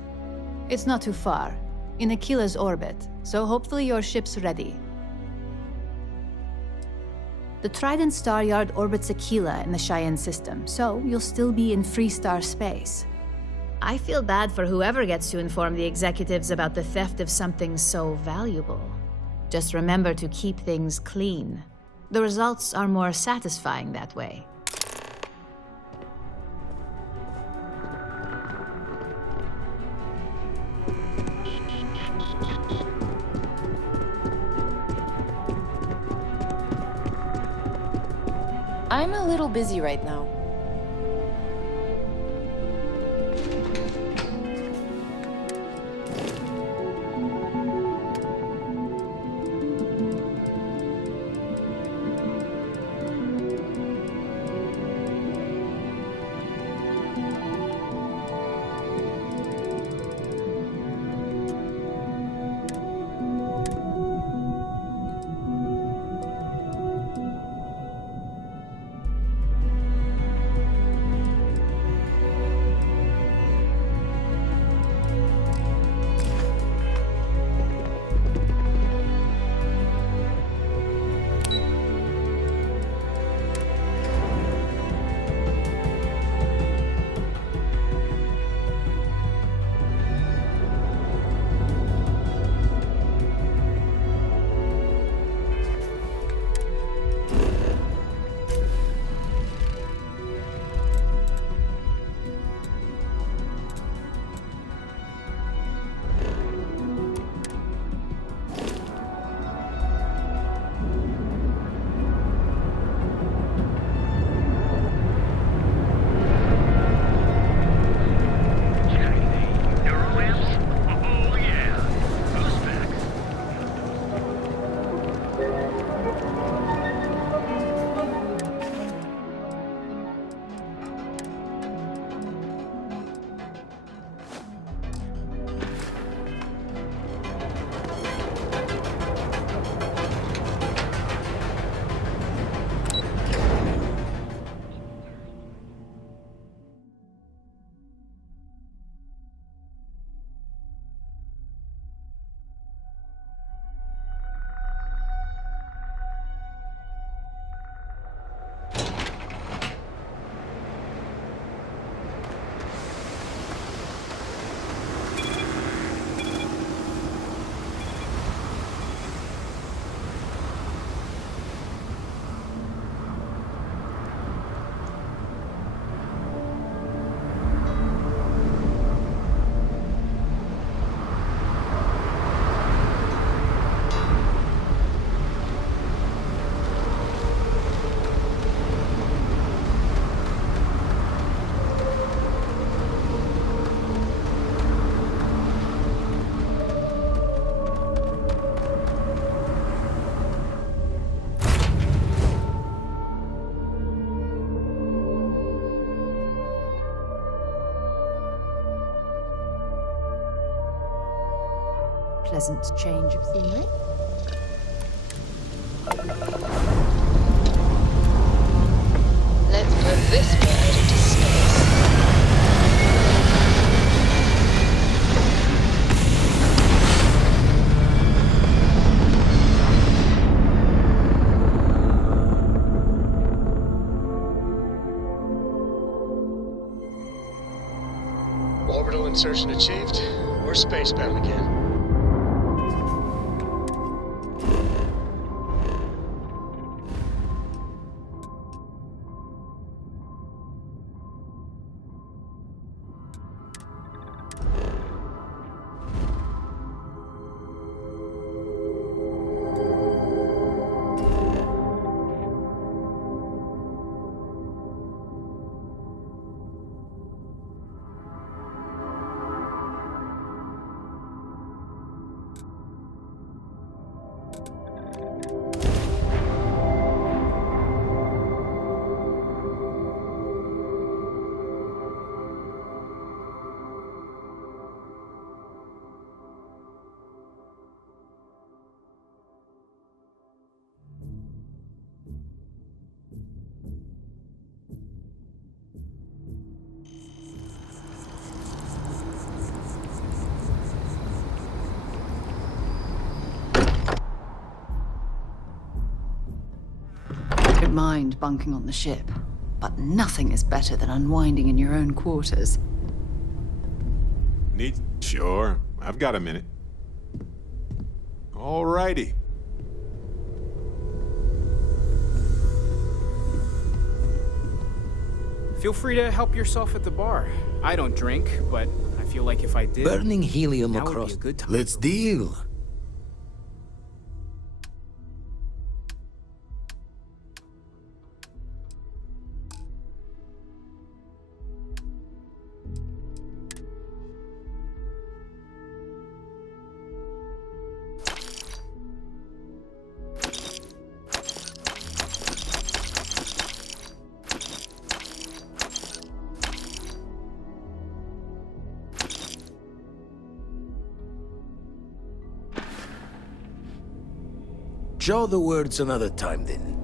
It's not too far, in Aquila's orbit, so hopefully your ship's ready. The Trident Star Yard orbits Aquila in the Cheyenne system, so you'll still be in free star space. I feel bad for whoever gets to inform the executives about the theft of something so valuable. Just remember to keep things clean. The results are more satisfying that way. I'm a little busy right now. pleasant change of scenery. Let's put this bird into space. Orbital insertion achieved. We're spacebound again. Don't mind bunking on the ship, but nothing is better than unwinding in your own quarters. Need? Sure. I've got a minute. Alrighty. Feel free to help yourself at the bar. I don't drink, but I feel like if I did... Burning helium now would across. be a good time. Let's deal. Show the words another time, then.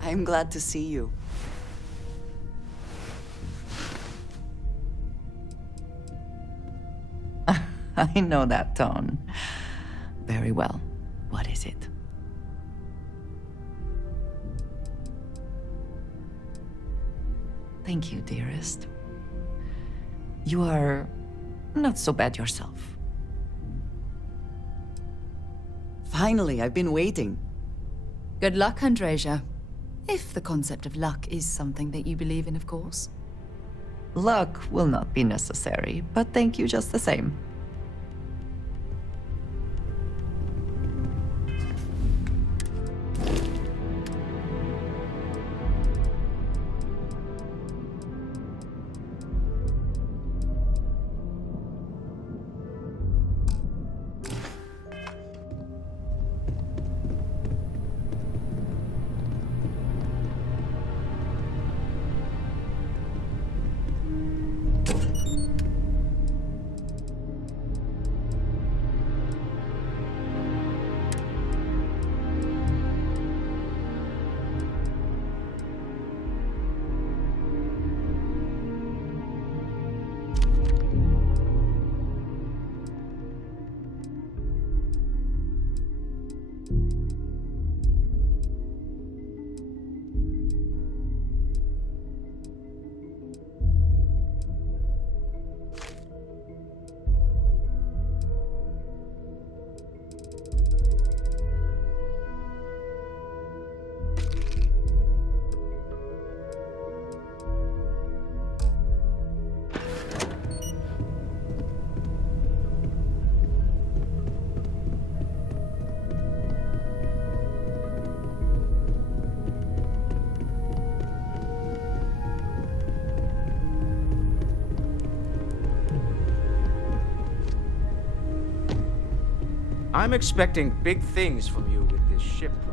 I'm glad to see you. I know that tone. Very well. What is it? Thank you, dearest. You are not so bad yourself. Finally, I've been waiting. Good luck, Andreja. If the concept of luck is something that you believe in, of course. Luck will not be necessary, but thank you just the same. I'm expecting big things from you with this ship project.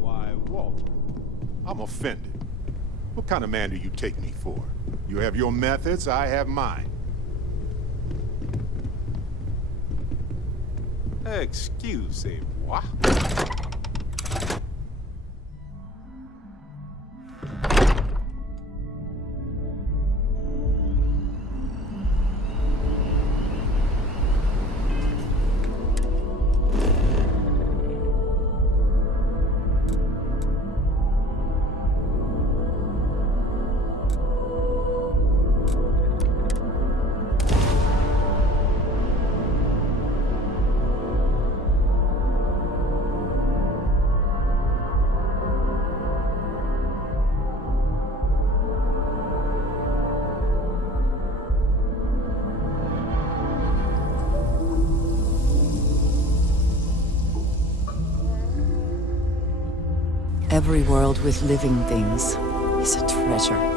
Why, Walter, I'm offended. What kind of man do you take me for? You have your methods, I have mine. Excusez-moi. Every world with living things is a treasure.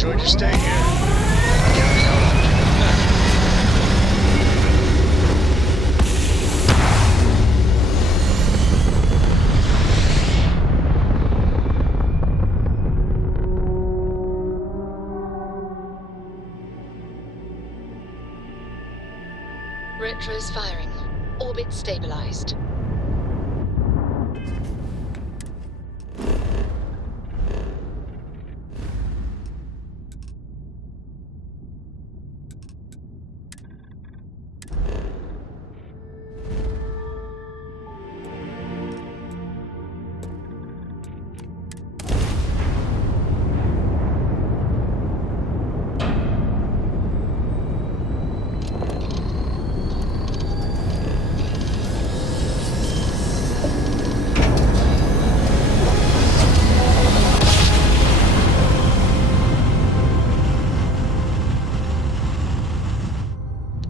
Enjoyed your stay here. I can't be out on you back. Retros firing. Orbit stabilized.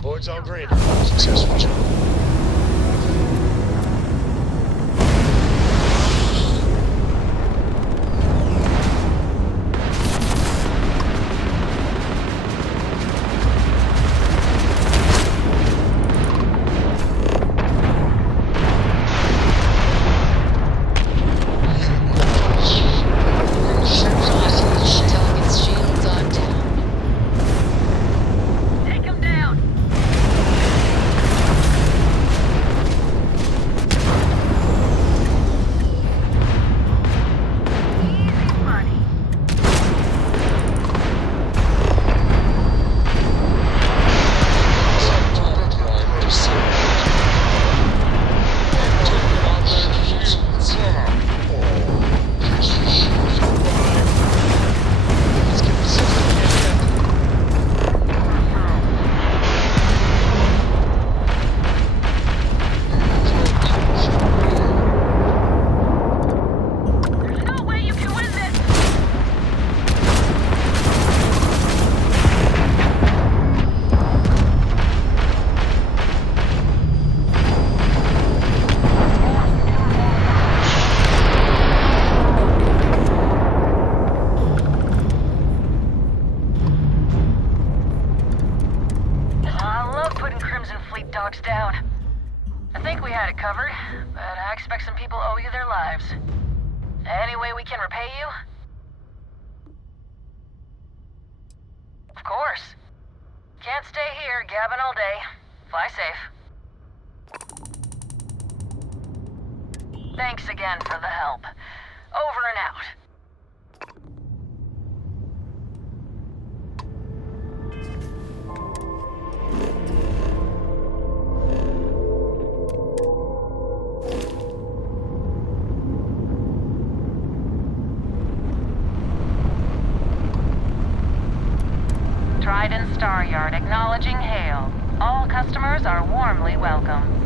Board's all green. Successful job. Target's shields are down. Take him down! Easy money. There's no way you can win this! I love putting Crimson Fleet dogs down. I think we had it covered, but I expect some people owe you their lives. Any way we can repay you? Of course. Can't stay here gabbing all day. Fly safe. Thanks again for the help. Over and out. Trident Star Yard acknowledging hail. All customers are warmly welcome.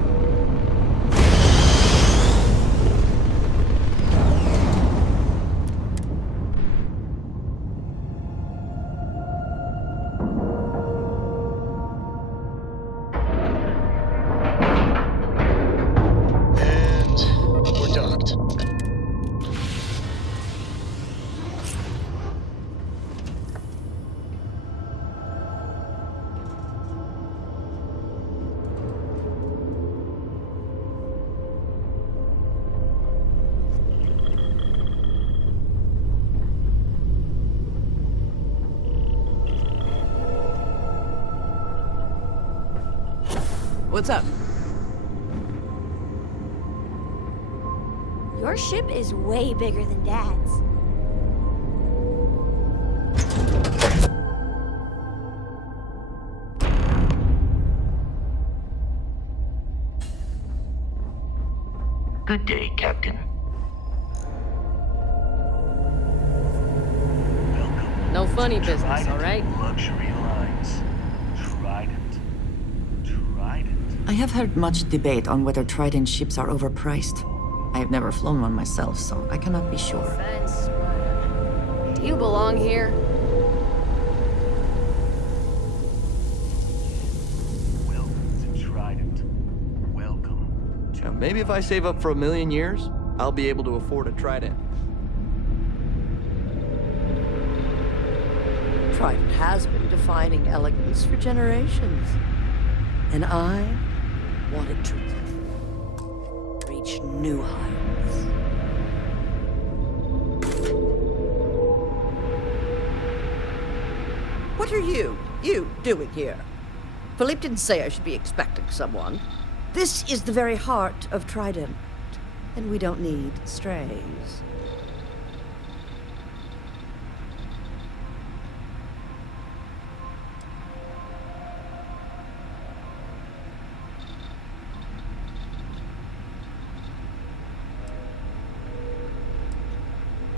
And we're docked. What's up? Your ship is way bigger than Dad's. Good day, Captain. No funny business, all right? Luxury lines. Trident. I have heard much debate on whether Trident ships are overpriced. I have never flown one myself, so I cannot be sure. Fence, but... Do you belong here? Welcome to Trident. Welcome. Now, maybe if I save up for 1,000,000 years, I'll be able to afford a Trident. Trident has been defining elegance for generations. And I want it to reach new heights. What are you doing here? Philippe didn't say I should be expecting someone. This is the very heart of Trident, and we don't need strays.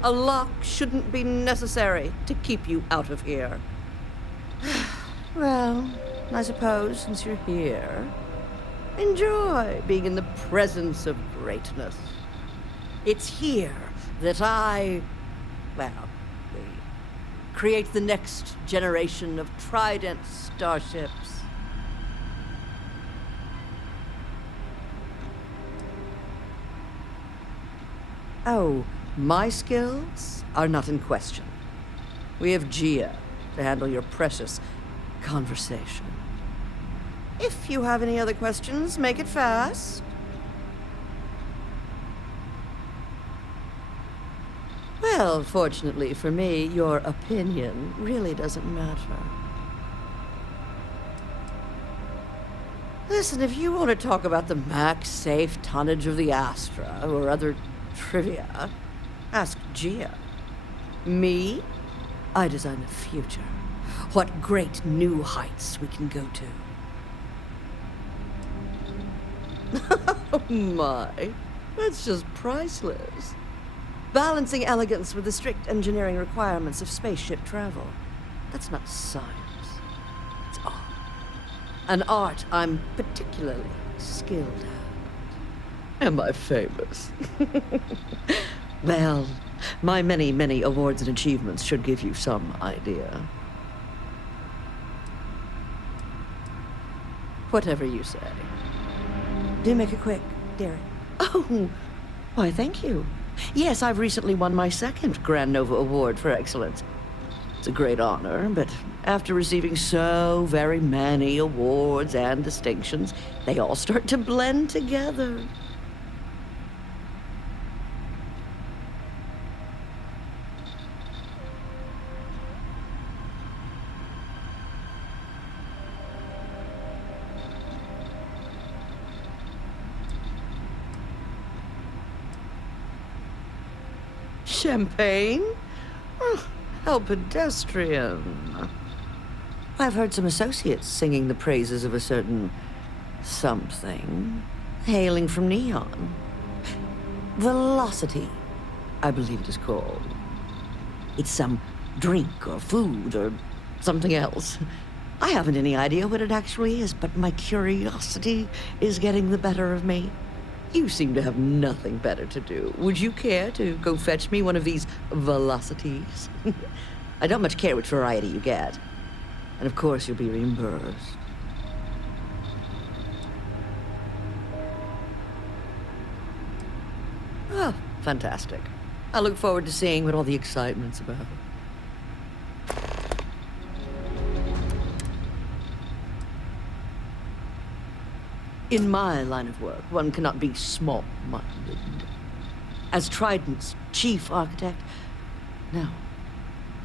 A lock shouldn't be necessary to keep you out of here. Well, I suppose since you're here, enjoy being in the presence of greatness. It's here that we create the next generation of Trident starships. Oh, my skills are not in question. We have Gia to handle your precious conversation. If you have any other questions, make it fast. Well, fortunately for me, your opinion really doesn't matter. Listen, if you want to talk about the max safe tonnage of the Astra or other trivia, ask Gia. Me? I design the future. What great new heights we can go to. Oh my, that's just priceless. Balancing elegance with the strict engineering requirements of spaceship travel. That's not science. It's art. An art I'm particularly skilled at. Am I famous? Well, my many, many awards and achievements should give you some idea. Whatever you say. Do make it quick, dearie. Oh, why, thank you. Yes, I've recently won my second Grand Nova Award for excellence. It's a great honor, but after receiving so very many awards and distinctions, they all start to blend together. Champagne? Oh, how pedestrian. I've heard some associates singing the praises of a certain something, hailing from Neon. Velocity, I believe it is called. It's some drink or food or something else. I haven't any idea what it actually is, but my curiosity is getting the better of me. You seem to have nothing better to do. Would you care to go fetch me one of these velocities? I don't much care which variety you get. And of course, you'll be reimbursed. Oh, fantastic. I look forward to seeing what all the excitement's about. In my line of work, one cannot be small-minded. As Trident's chief architect, no.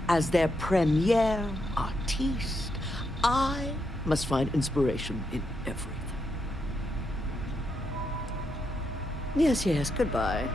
As their premier artiste, I must find inspiration in everything. Yes, yes, goodbye.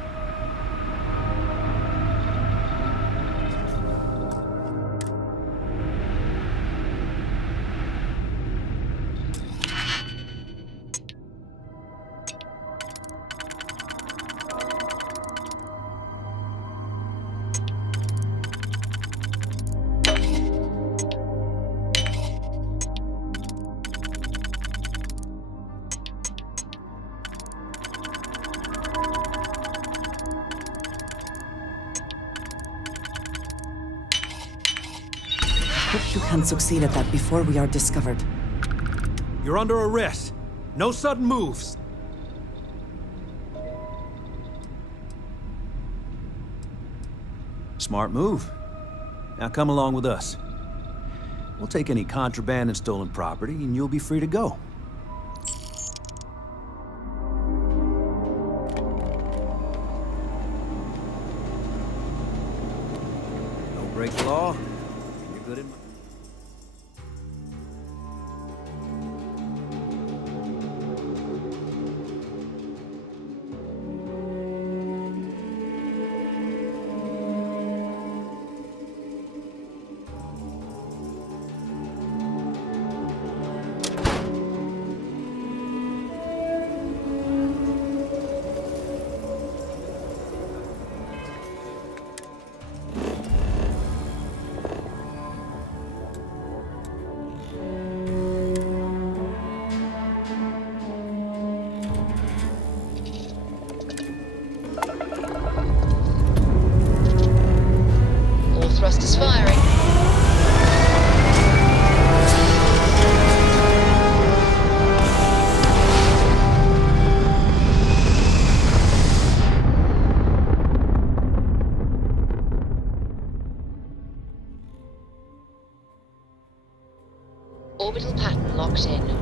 You can't succeed at that before we are discovered. You're under arrest. No sudden moves. Smart move. Now come along with us. We'll take any contraband and stolen property, and you'll be free to go. Don't break the law. You're good in my... All thrusters firing. Orbital pattern locked in.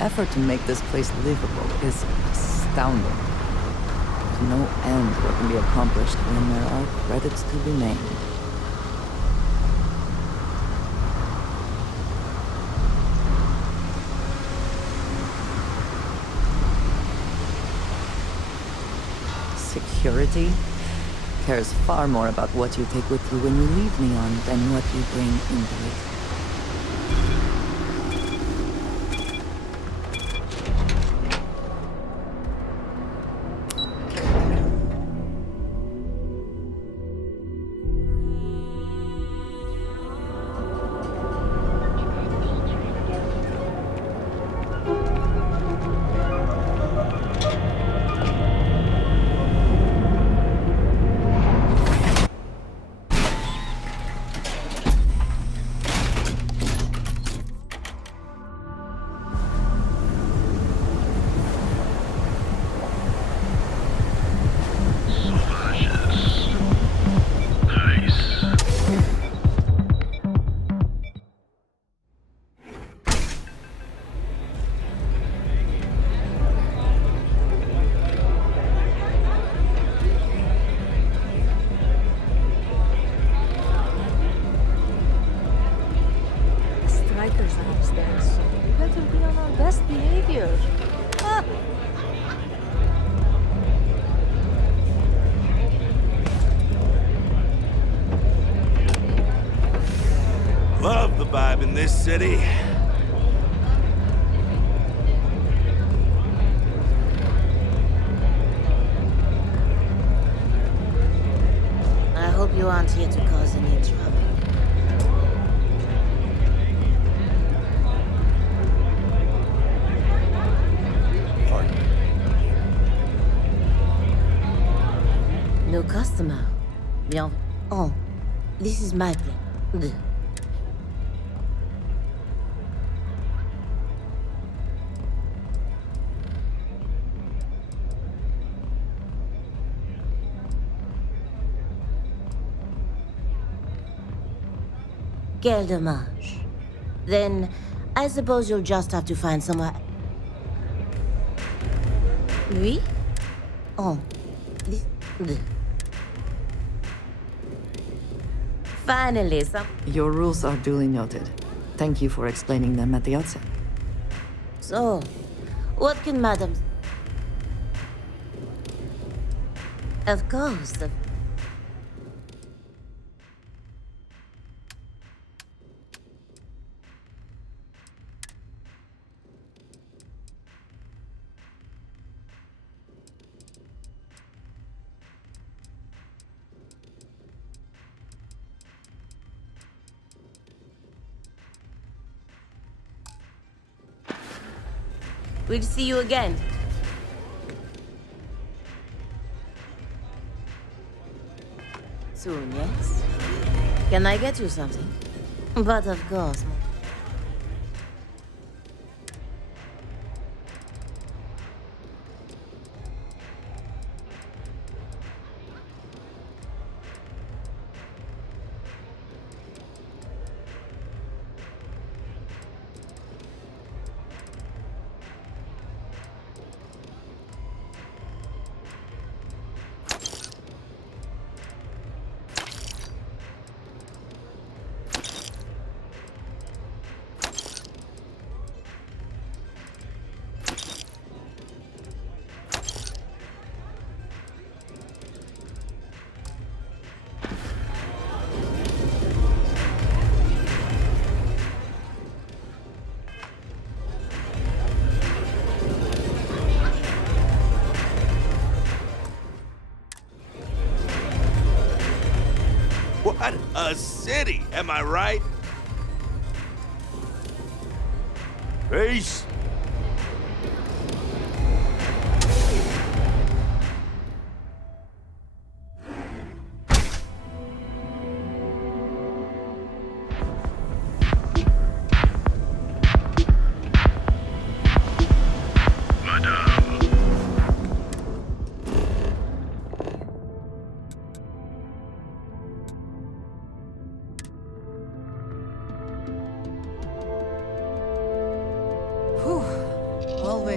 effort to make this place livable is astounding. There's no end what can be accomplished when there are credits to be named. Security cares far more about what you take with you when you leave Neon than what you bring into it. Strikers are upstairs, so we better be on our best behavior. Ah. Love the vibe in this city. I hope you aren't here to cause any trouble. No customer. Bien. Oh, this is my plane. Quel dommage. Then, I suppose you'll just have to find somewhere... Oui? Oh. This... Finally, some... Your rules are duly noted. Thank you for explaining them at the outset. So, what can Madam... Of course. We'll see you again. Soon, yes? Can I get you something? But of course. What a city, am I right? Peace.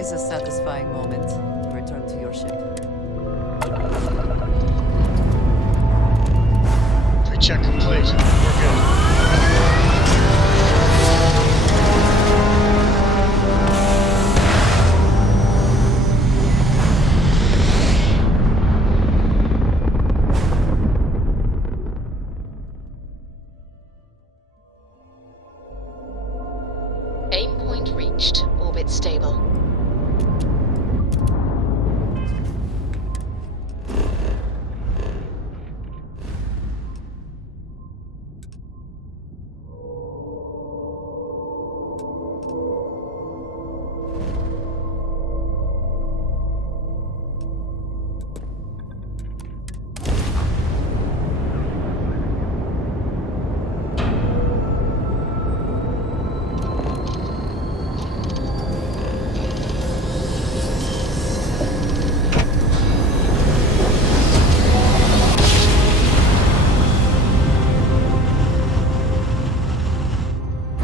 always a satisfying moment. Return to your ship. Pre-check complete. We're good. Aim point reached. Orbit stable.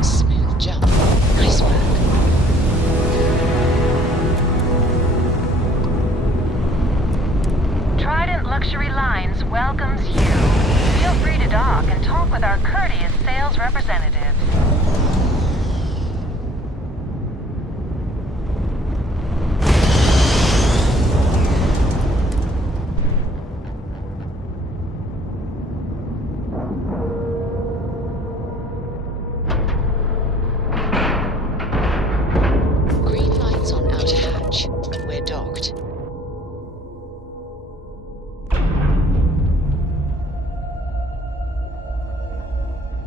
Smooth jump. Nice work. Trident Luxury Lines welcomes you. Feel free to dock and talk with our courteous sales representatives. Green lights on outer hatch. We're docked.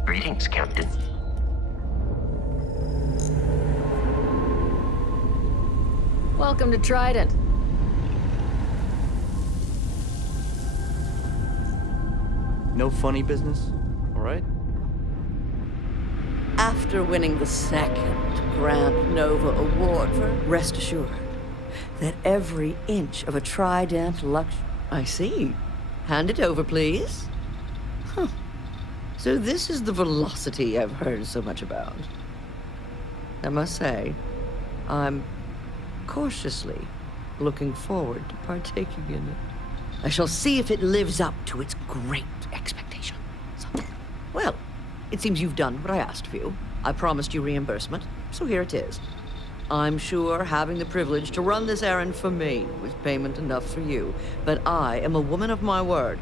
Greetings, Captain. Welcome to Trident. No funny business, all right? After winning the second Grand Nova Award, rest assured that every inch of a Trident Lux... I see. Hand it over, please. Huh. So this is the velocity I've heard so much about. I must say, I'm cautiously looking forward to partaking in it. I shall see if it lives up to its great expectations. Well, it seems you've done what I asked of you. I promised you reimbursement, so here it is. I'm sure having the privilege to run this errand for me was payment enough for you, but I am a woman of my word.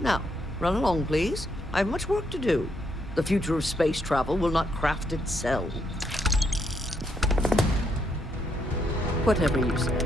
Now, run along, please. I have much work to do. The future of space travel will not craft itself. Whatever you say.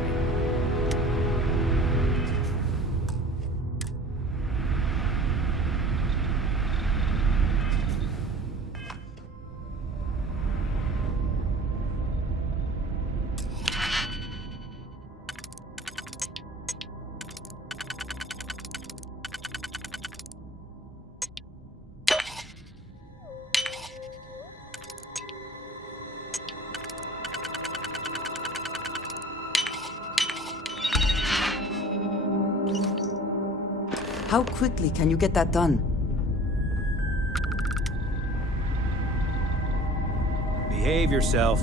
How quickly can you get that done? Behave yourself.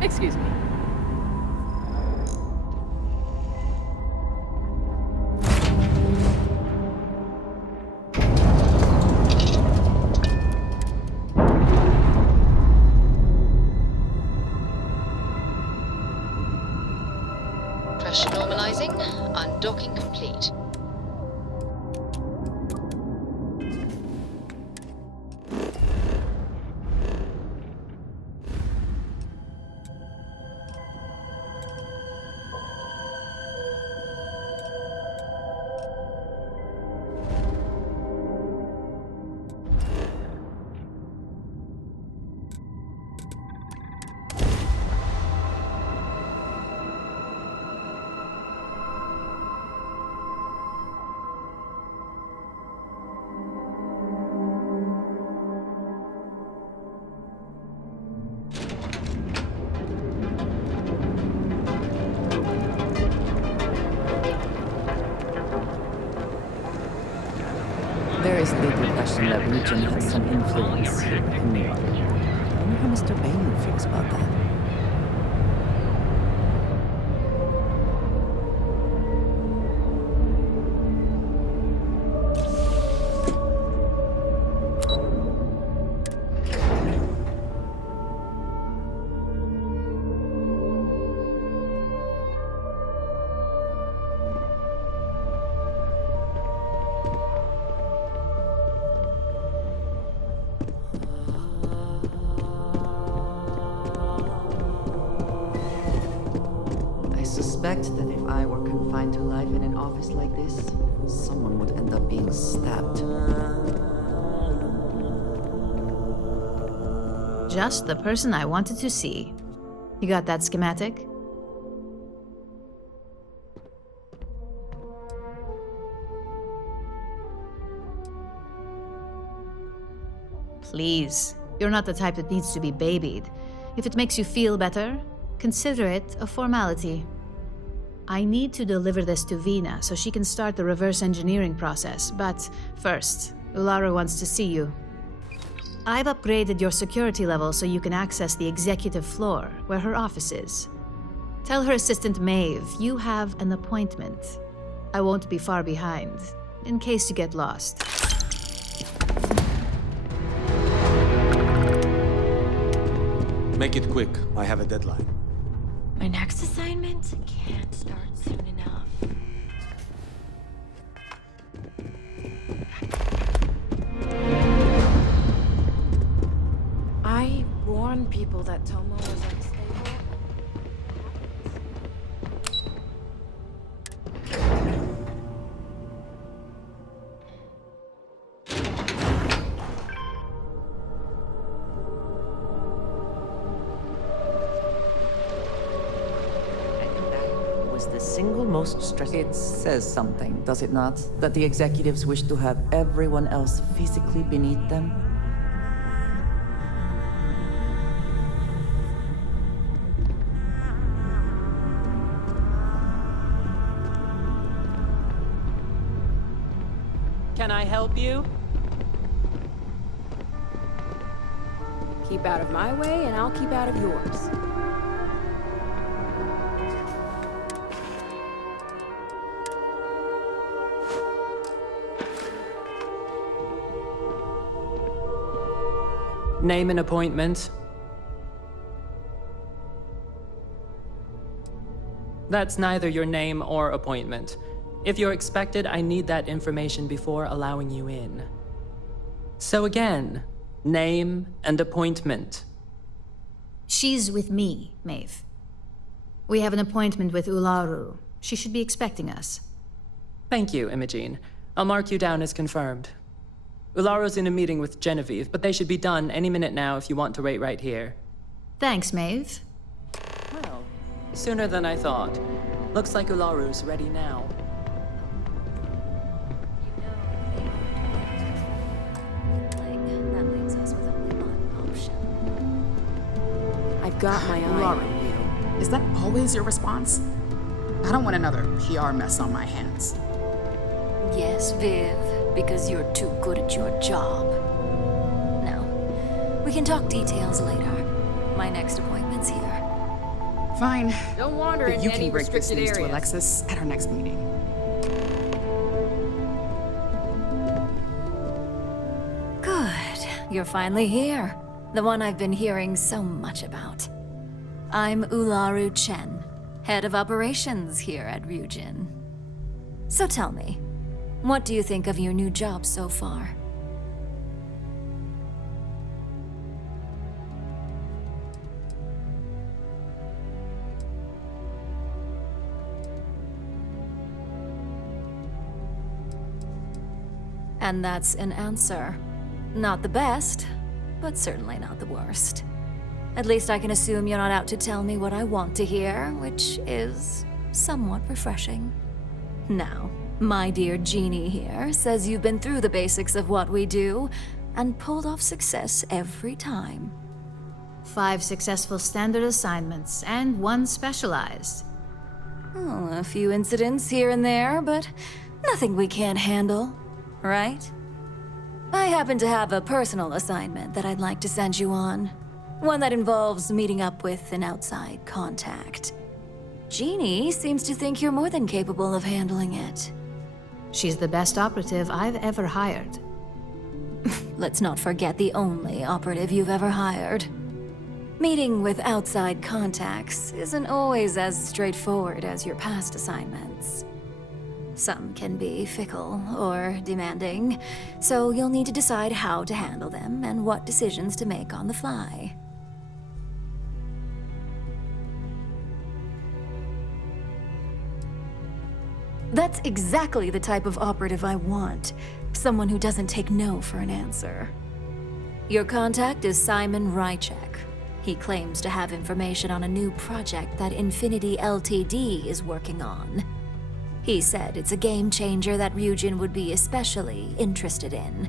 Excuse me. Pressure normalizing. Undocking complete. is little question that Regent has some influence in New York. I wonder how Mr. Bain feels about that. I suspect that if I were confined to life in an office like this, someone would end up being stabbed. Just the person I wanted to see. You got that schematic? Please, you're not the type that needs to be babied. If it makes you feel better, consider it a formality. I need to deliver this to Vina so she can start the reverse engineering process, but first, Ularu wants to see you. I've upgraded your security level so you can access the executive floor, where her office is. Tell her assistant Maeve you have an appointment. I won't be far behind, in case you get lost. Make it quick. I have a deadline. My next assignment can't start soon enough. I warned people that Tomo was unstable. The single most stressful. It says something, does it not? That the executives wish to have everyone else physically beneath them? Can I help you? Keep out of my way, and I'll keep out of yours. Name and appointment. That's neither your name or appointment. If you're expected, I need that information before allowing you in. So again, name and appointment. She's with me, Maeve. We have an appointment with Ularu. She should be expecting us. Thank you, Imogene. I'll mark you down as confirmed. Ularu's in a meeting with Genevieve, but they should be done any minute now if you want to wait right here. Thanks, Maeve. Well, sooner than I thought. Looks like Ularu's ready now. That leaves us with only one option. I've got my eye on you. Is that always your response? I don't want another PR mess on my hands. Yes, Viv, because you're too good at your job. Now, we can talk details later. My next appointment's here. Fine. Don't wander But in you any can break this restricted news to areas. Alexis at our next meeting. Good. You're finally here. The one I've been hearing so much about. I'm Ularu Chen, head of operations here at Ryujin. So tell me, what do you think of your new job so far? And that's an answer. Not the best, but certainly not the worst. At least I can assume you're not out to tell me what I want to hear, which is somewhat refreshing. Now, my dear Jeannie here says you've been through the basics of what we do and pulled off success every time. 5 successful standard assignments and 1 specialized. Oh, a few incidents here and there, but nothing we can't handle, right? I happen to have a personal assignment that I'd like to send you on. One that involves meeting up with an outside contact. Jeannie seems to think you're more than capable of handling it. She's the best operative I've ever hired. Let's not forget the only operative you've ever hired. Meeting with outside contacts isn't always as straightforward as your past assignments. Some can be fickle or demanding, so you'll need to decide how to handle them and what decisions to make on the fly. That's exactly the type of operative I want. Someone who doesn't take no for an answer. Your contact is Simon Rychek. He claims to have information on a new project that Infinity Ltd is working on. He said it's a game changer that Ryujin would be especially interested in.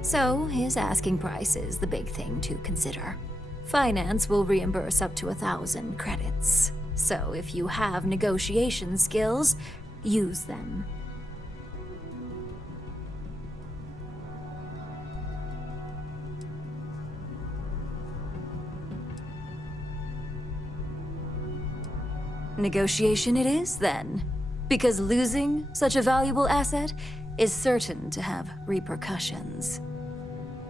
So his asking price is the big thing to consider. Finance will reimburse up to 1,000 credits. So if you have negotiation skills, use them. Negotiation it is, then. Because losing such a valuable asset is certain to have repercussions.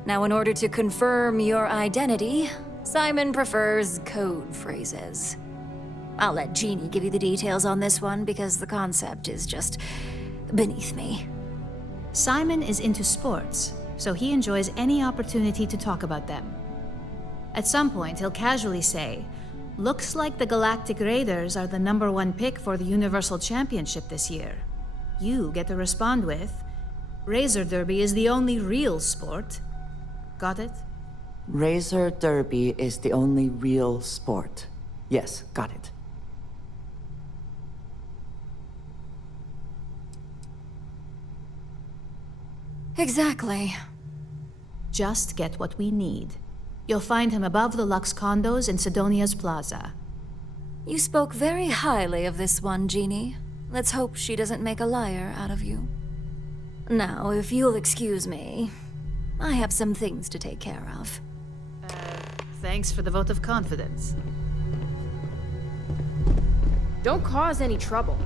Now, in order to confirm your identity, Simon prefers code phrases. I'll let Jeannie give you the details on this one because the concept is just beneath me. Simon is into sports, so he enjoys any opportunity to talk about them. At some point, he'll casually say, "Looks like the Galactic Raiders are the #1 pick for the Universal Championship this year." You get to respond with, "Razor Derby is the only real sport." Got it? Razor Derby is the only real sport. Yes, got it. Exactly. Just get what we need. You'll find him above the Lux condos in Sidonia's Plaza. You spoke very highly of this one, Jeannie. Let's hope she doesn't make a liar out of you. Now, if you'll excuse me, I have some things to take care of. Thanks for the vote of confidence. Don't cause any trouble.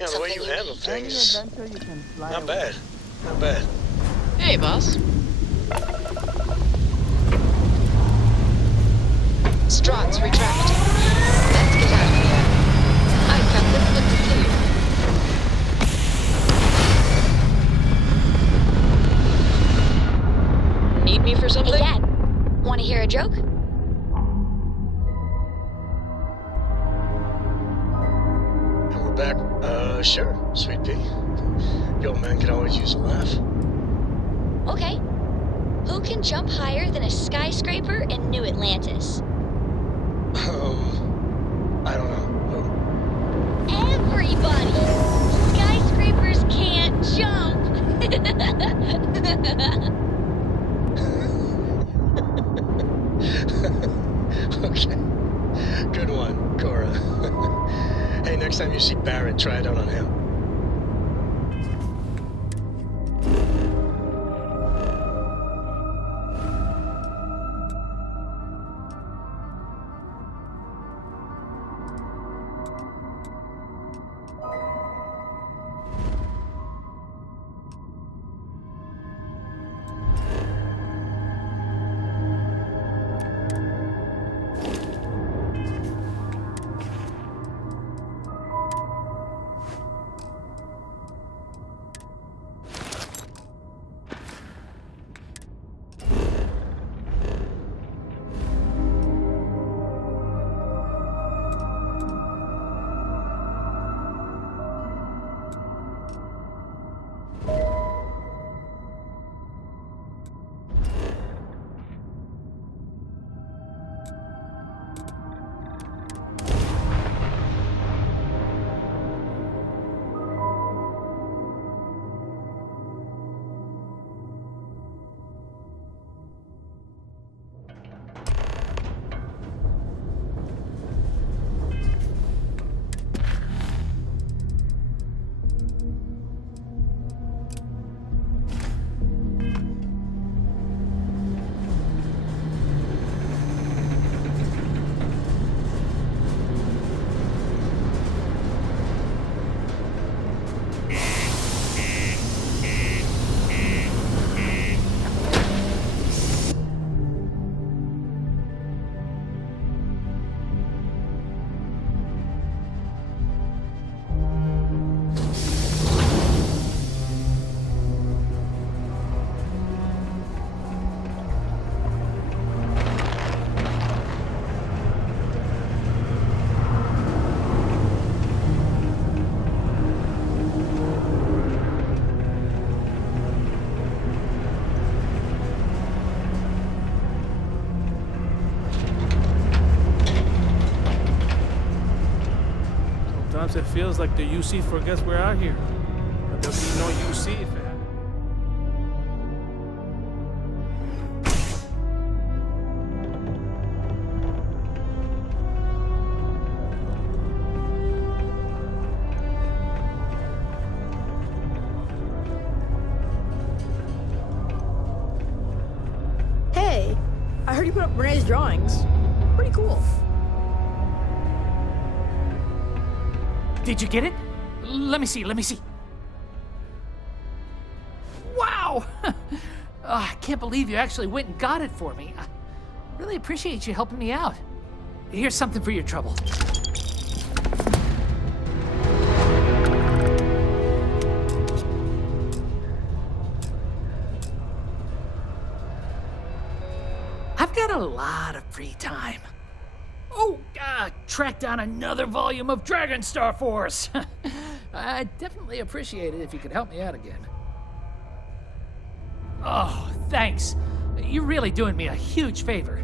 Yeah, the way you handle things, not bad. Not bad. Hey, boss. Struts retracting. Let's get out of here. I've got the good to clear. Need me for something? Hey, Dad. Want to hear a joke? And we're back. Sure, Sweet Pea. The old man can always use a laugh. Okay. Who can jump higher than a skyscraper in New Atlantis? I don't know. Everybody! Skyscrapers can't jump! Okay. Good one, Cora. Hey, next time you see Barrett, try it out on him. Sometimes it feels like the UC forgets we're out here. But there'll be no UC if it happens. Hey, I heard you put up Renee's drawings. Pretty cool. Did you get it? Let me see, let me see. Wow! I can't believe you actually went and got it for me. I really appreciate you helping me out. Here's something for your trouble. I've got a lot of free time. Oh, track down another volume of Dragon Star Force. I'd definitely appreciate it if you could help me out again. Oh, thanks. You're really doing me a huge favor.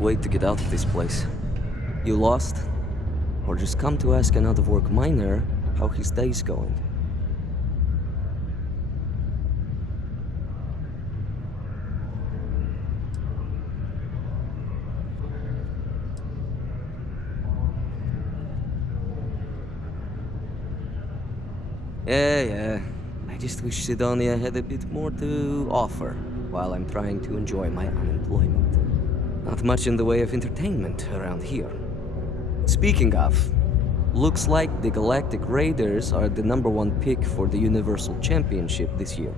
wait to get out of this place. You lost? Or just come to ask an out-of-work miner how his day's going? Yeah. I just wish Sidonia had a bit more to offer while I'm trying to enjoy my unemployment. Not much in the way of entertainment around here. Speaking of, looks like the Galactic Raiders are the #1 pick for the Universal Championship this year.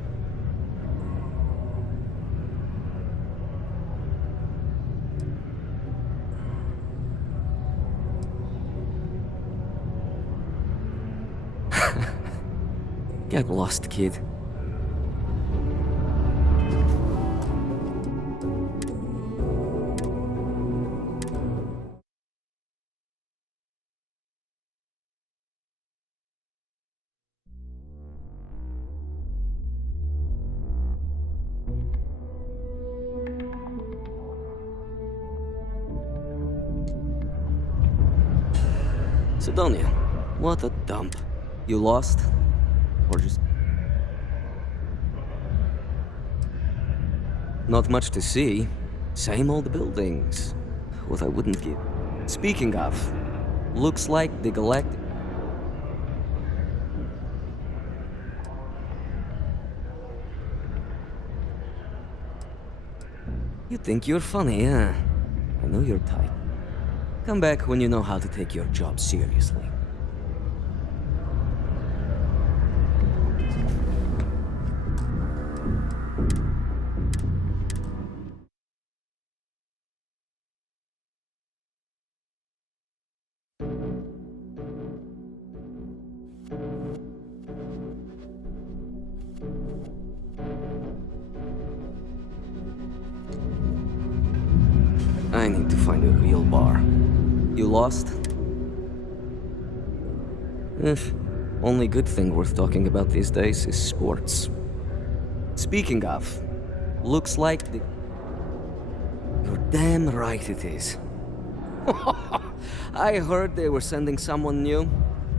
Get lost, kid. Sidonia, what a dump. You lost? Or just... Not much to see. Same old buildings. What I wouldn't give. Speaking of, looks like the Galactic... You think you're funny, huh? I know your type. Come back when you know how to take your job seriously. I need to find a real bar. You lost? Only good thing worth talking about these days is sports. Speaking of, looks like the... You're damn right it is. I heard they were sending someone new.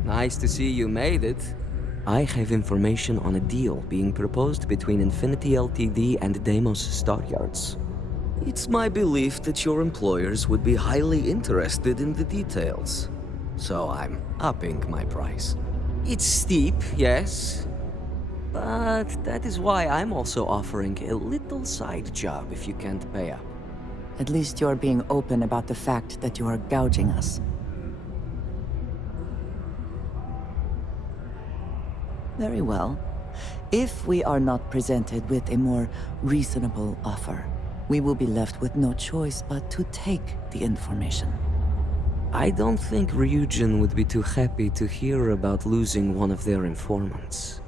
Nice to see you made it. I have information on a deal being proposed between Infinity Ltd and Deimos Staryards. It's my belief that your employers would be highly interested in the details. So I'm upping my price. It's steep, yes. But that is why I'm also offering a little side job if you can't pay up. At least you're being open about the fact that you are gouging us. Very well. If we are not presented with a more reasonable offer, we will be left with no choice but to take the information. I don't think Ryujin would be too happy to hear about losing one of their informants.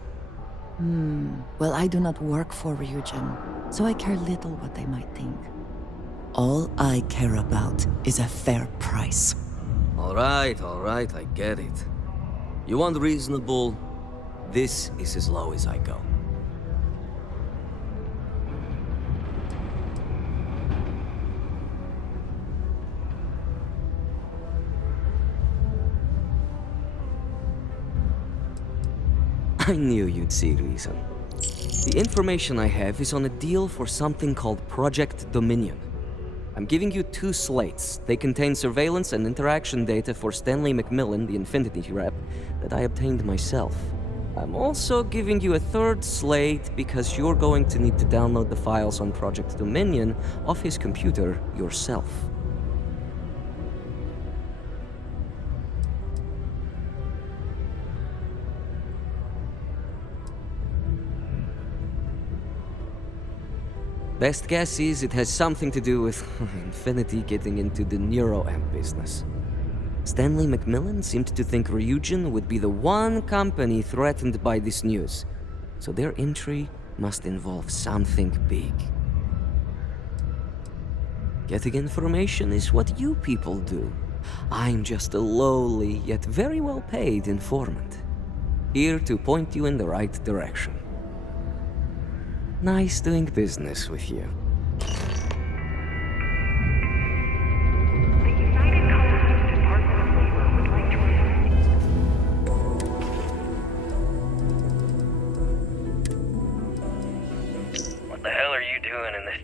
Well, I do not work for Ryujin, so I care little what they might think. All I care about is a fair price. All right, I get it. You want reasonable? This is as low as I go. I knew you'd see reason. The information I have is on a deal for something called Project Dominion. I'm giving you 2 slates. They contain surveillance and interaction data for Stanley McMillan, the Infinity rep, that I obtained myself. I'm also giving you a 3rd slate because you're going to need to download the files on Project Dominion off his computer yourself. Best guess is it has something to do with Infinity getting into the neuroamp business. Stanley McMillan seemed to think Ryujin would be the one company threatened by this news, so their entry must involve something big. Getting information is what you people do. I'm just a lowly, yet very well-paid informant, here to point you in the right direction. Nice doing business with you.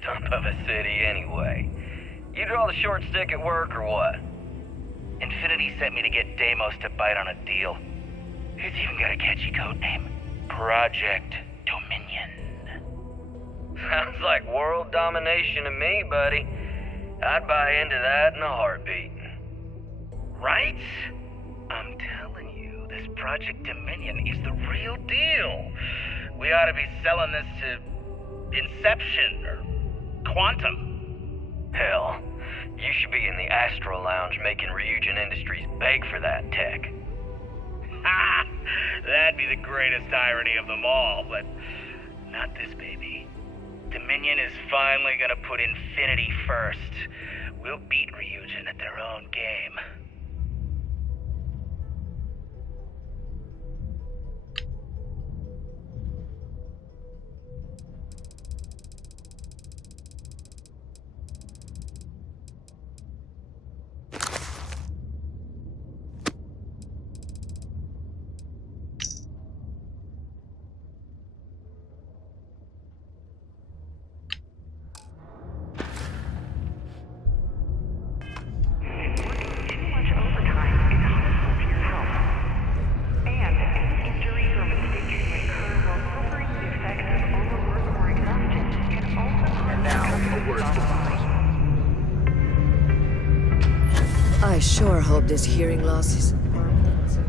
stump of a city anyway. You draw the short stick at work or what? Infinity sent me to get Deimos to bite on a deal. It's even got a catchy code name. Project Dominion. Sounds like world domination to me, buddy. I'd buy into that in a heartbeat. Right? I'm telling you, this Project Dominion is the real deal. We ought to be selling this to Inception or Quantum. Hell, you should be in the Astro Lounge making Ryujin Industries beg for that tech. Ha! That'd be the greatest irony of them all, but not this baby. Dominion is finally gonna put Infinity first. We'll beat Ryujin at their own game. I sure hope this hearing loss is permanent.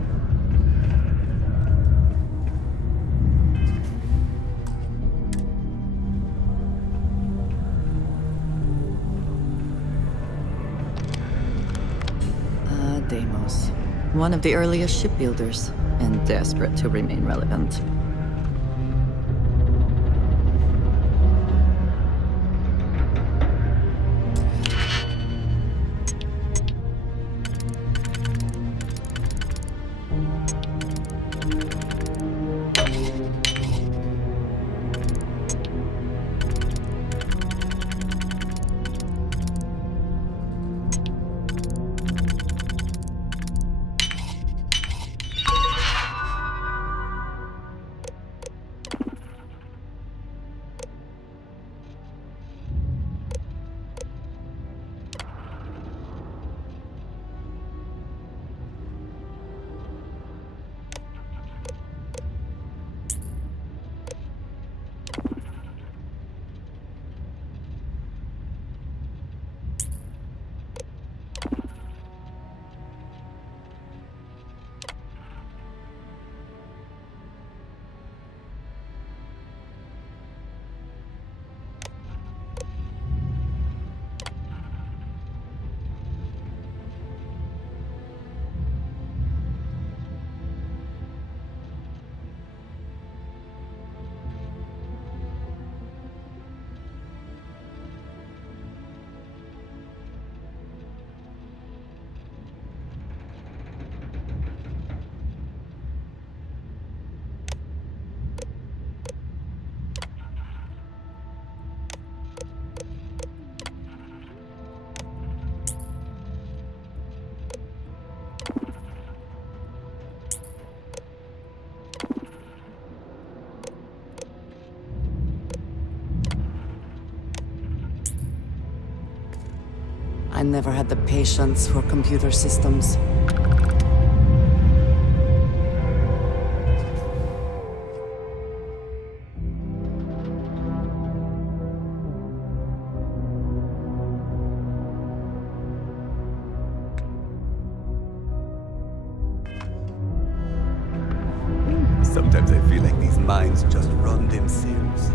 Deimos. One of the earliest shipbuilders, and desperate to remain relevant. I never had the patience for computer systems. Sometimes I feel like these minds just run themselves.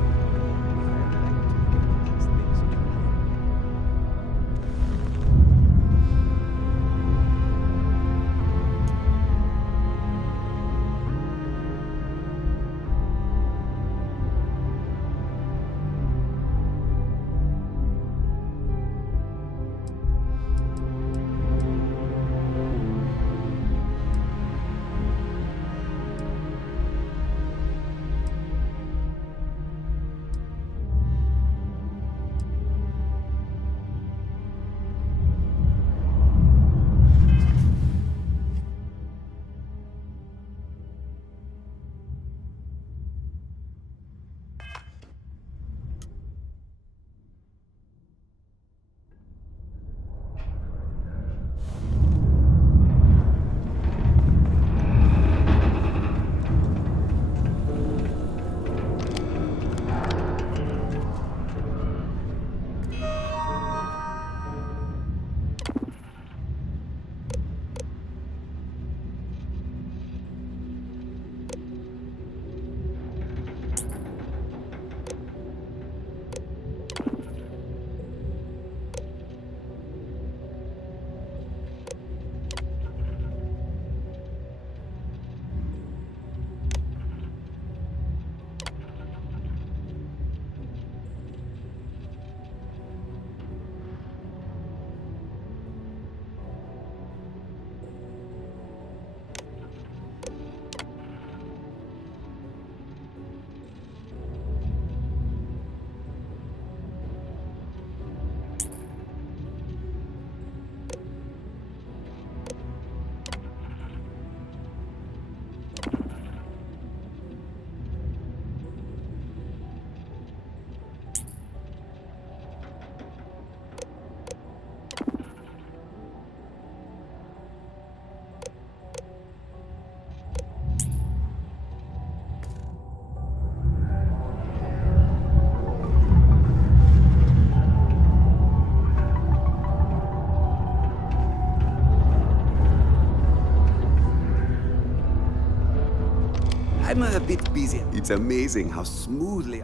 I'm a bit busy. It's amazing how smoothly.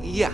Yeah.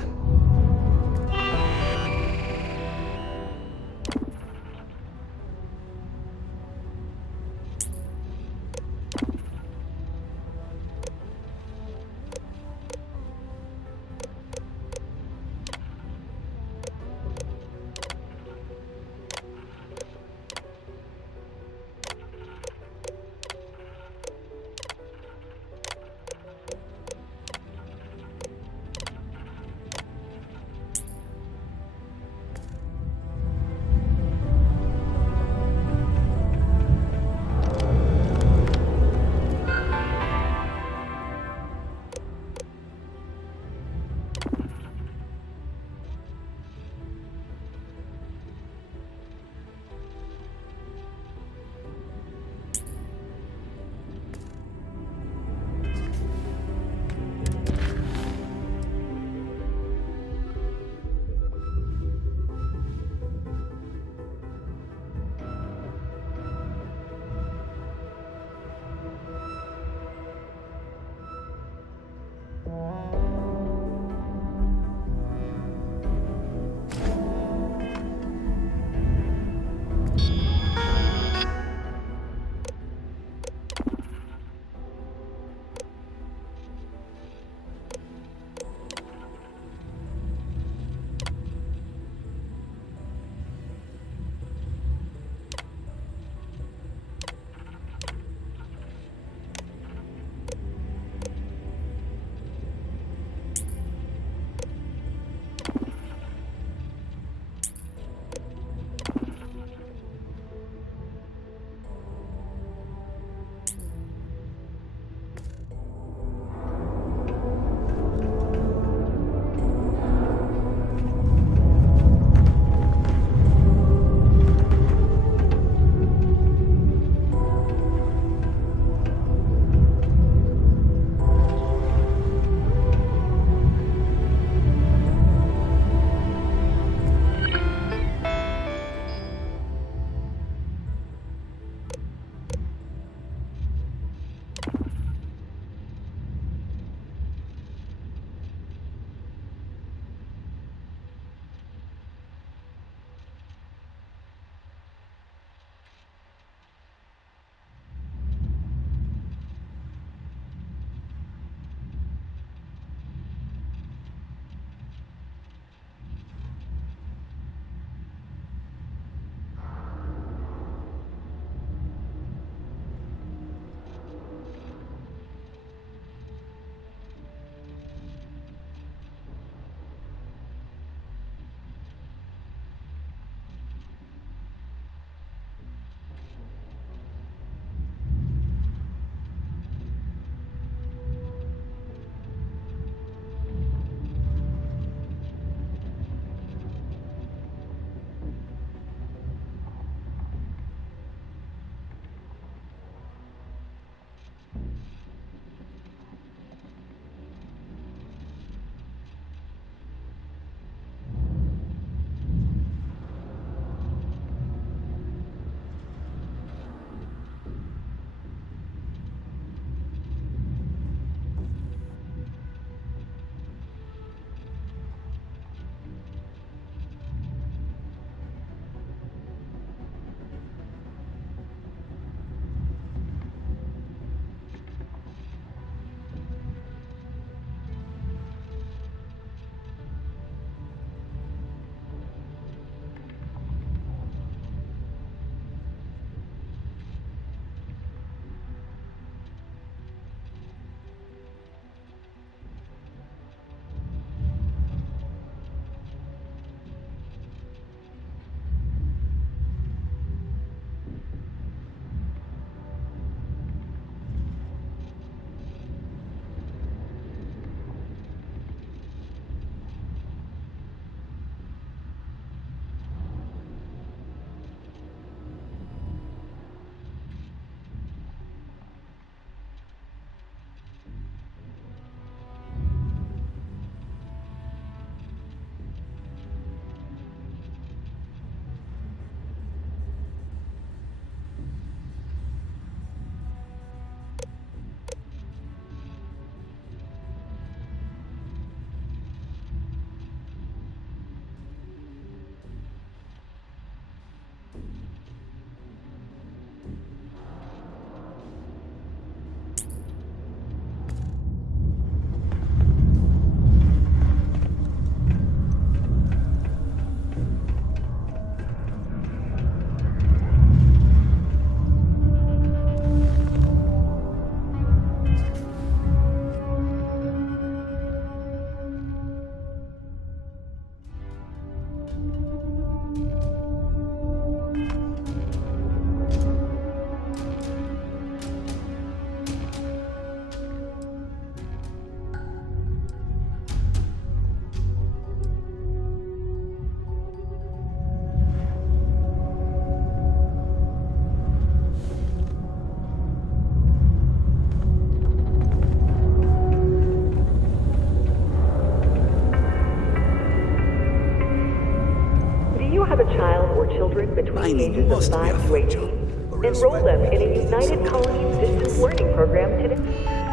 tiny ages of must be 5 a to 18. fortune, or else Enroll them my in a means United could Colonies be distance easy. learning program today.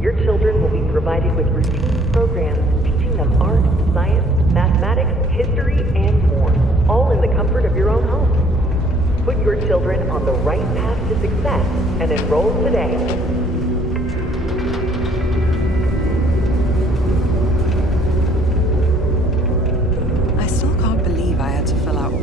Your children will be provided with routine programs teaching them art, science, mathematics, history, and more, all in the comfort of your own home. Put your children on the right path to success and enroll today. I still can't believe I had to fill out one.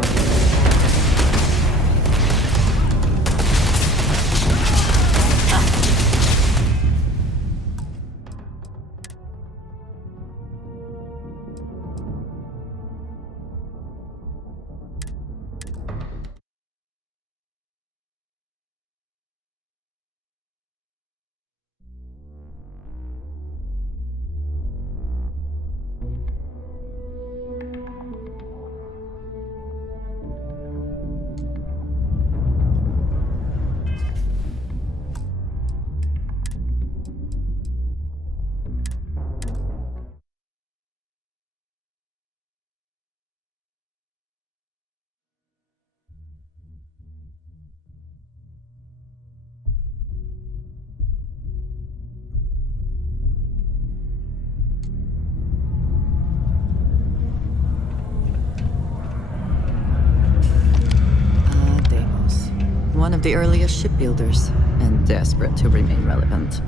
One of the earliest shipbuilders, and desperate to remain relevant.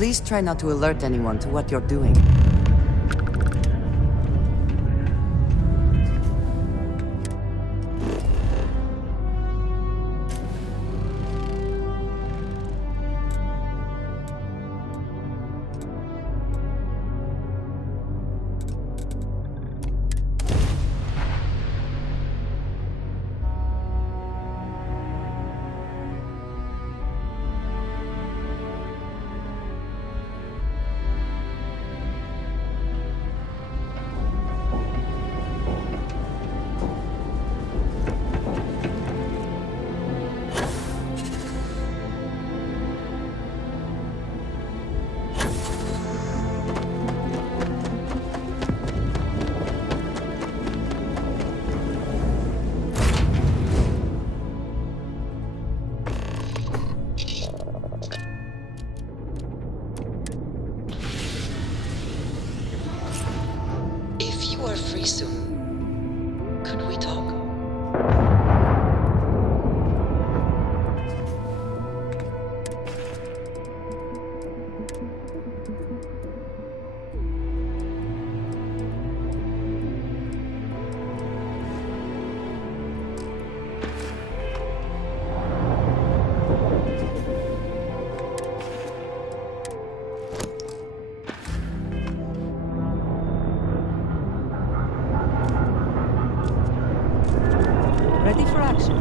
Please try not to alert anyone to what you're doing. If you are free soon, could we talk? action.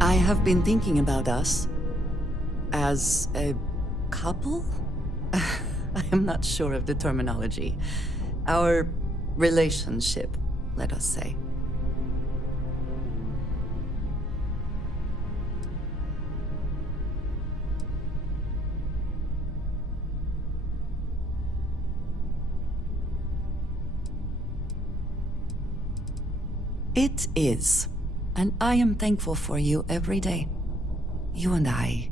I have been thinking about us as a couple? I am not sure of the terminology. Our relationship, let us say. It is. And I am thankful for you every day. You and I,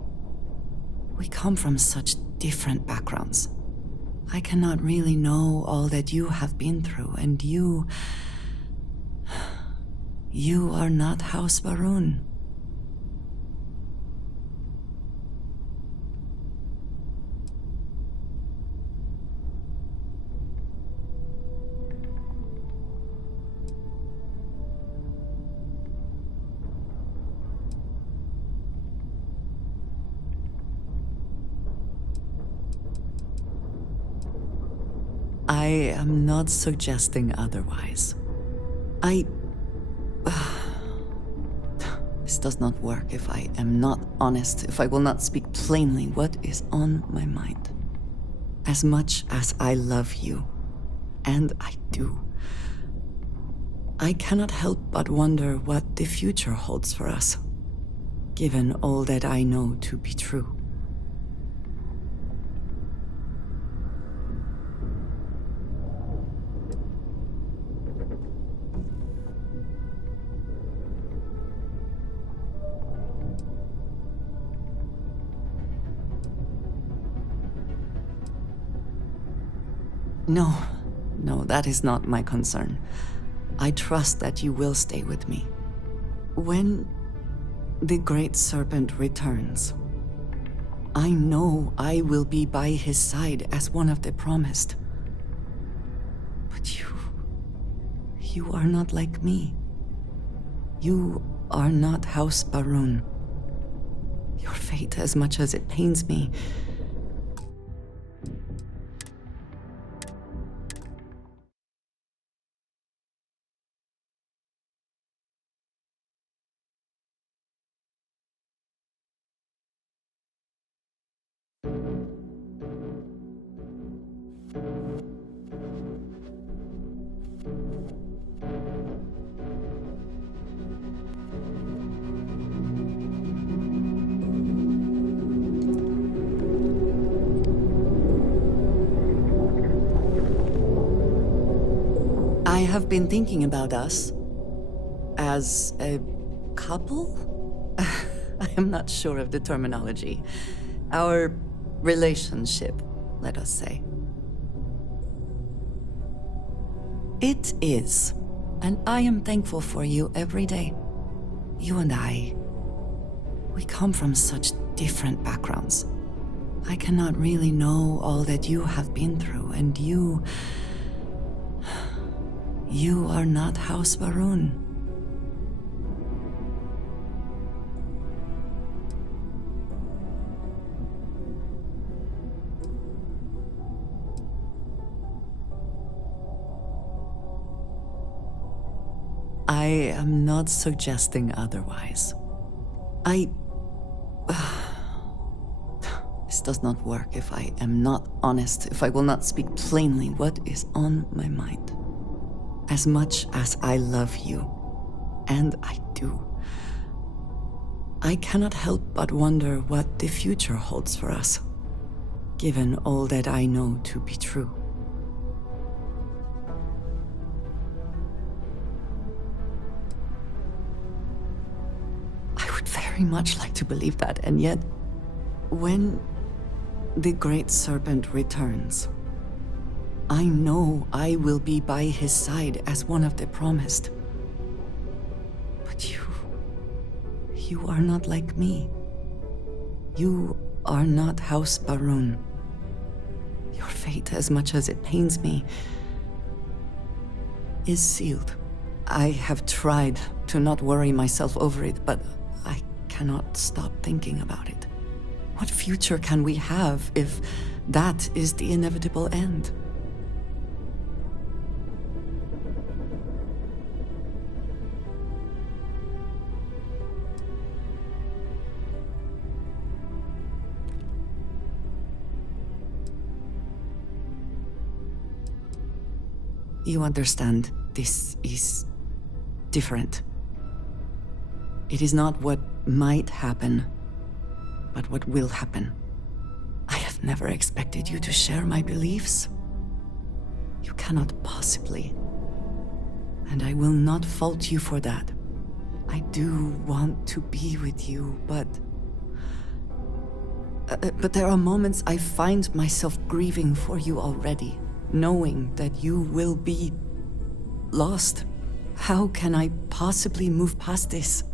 we come from such different backgrounds. I cannot really know all that you have been through, and you are not House Baroon. I am not suggesting otherwise. This does not work if I am not honest, if I will not speak plainly what is on my mind. As much as I love you, and I do, I cannot help but wonder what the future holds for us, given all that I know to be true. No, that is not my concern. I trust that you will stay with me. When the Great Serpent returns, I know I will be by his side as one of the promised. But you are not like me. You are not House Baroon. Your fate, as much as it pains me, I have been thinking about us as a couple? I am not sure of the terminology. Our relationship, let us say. It is. And I am thankful for you every day. You and I, we come from such different backgrounds. I cannot really know all that you have been through, and you are not House Baroon. I am not suggesting otherwise. This does not work if I am not honest, if I will not speak plainly what is on my mind. As much as I love you, and I do, I cannot help but wonder what the future holds for us, given all that I know to be true. I would very much like to believe that, and yet, when the Great Serpent returns, I know I will be by his side as one of the promised. But you are not like me. You are not House Baroon. Your fate, as much as it pains me, is sealed. I have tried to not worry myself over it, but I cannot stop thinking about it. What future can we have if that is the inevitable end? You understand, this is different. It is not what might happen, but what will happen. I have never expected you to share my beliefs. You cannot possibly. And I will not fault you for that. I do want to be with you, but there are moments I find myself grieving for you already, knowing that you will be lost. How can I possibly move past this?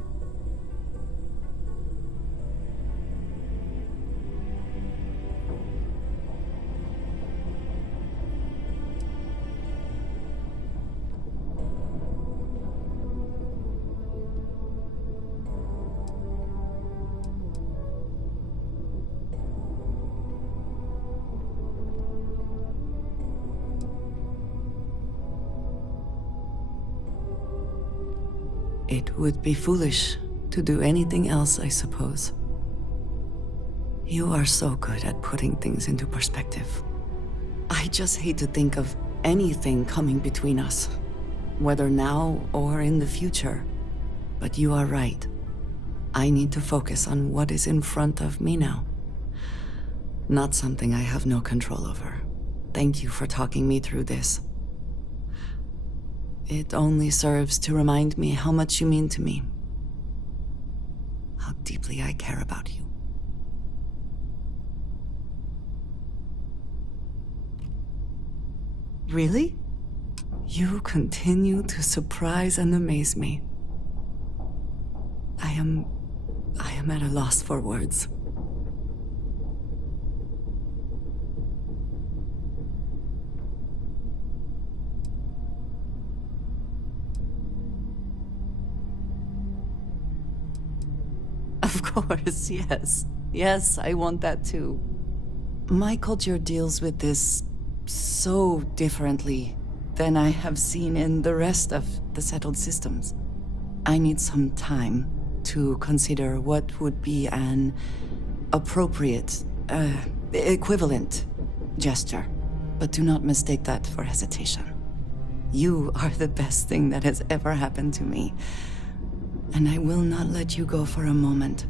It would be foolish to do anything else, I suppose. You are so good at putting things into perspective. I just hate to think of anything coming between us, whether now or in the future. But you are right. I need to focus on what is in front of me now. Not something I have no control over. Thank you for talking me through this. It only serves to remind me how much you mean to me. How deeply I care about you. Really? You continue to surprise and amaze me. I am at a loss for words. Of course, yes. Yes, I want that too. My culture deals with this so differently than I have seen in the rest of the settled systems. I need some time to consider what would be an appropriate, equivalent gesture. But do not mistake that for hesitation. You are the best thing that has ever happened to me. And I will not let you go for a moment.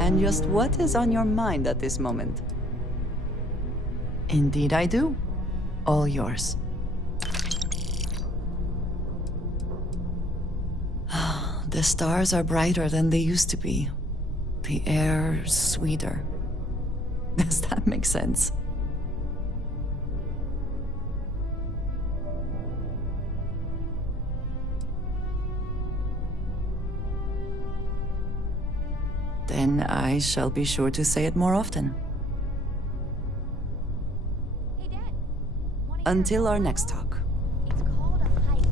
And just what is on your mind at this moment? Indeed I do. All yours. The stars are brighter than they used to be. The air sweeter. Does that make sense? Then I shall be sure to say it more often. Hey, Dad. Until our next talk. It's called a hike.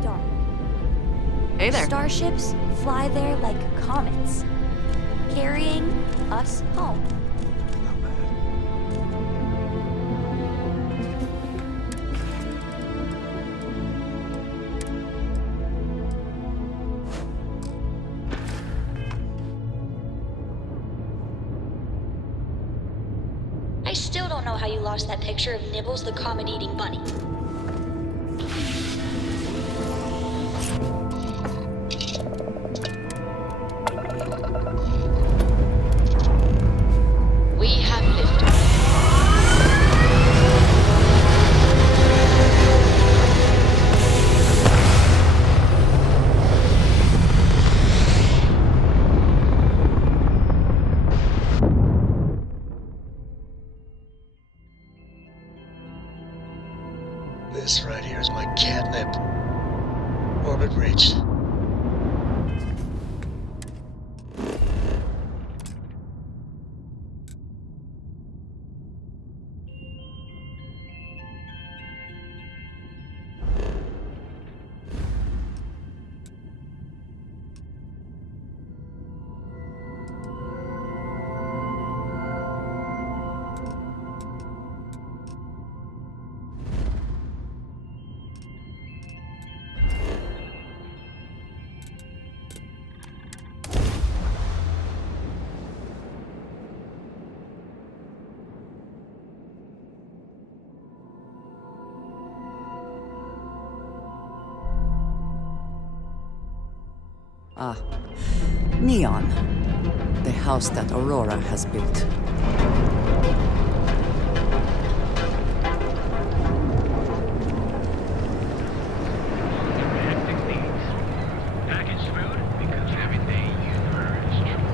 Dark. Hey there. Starships fly there like comets, carrying us home. I still don't know how you lost that picture of Nibbles the comet-eating bunny. We have liftoff. This right here is my catnip. Orbit reached. Ah, Neon. The house that Aurora has built. Packaged food because everything you heard is true.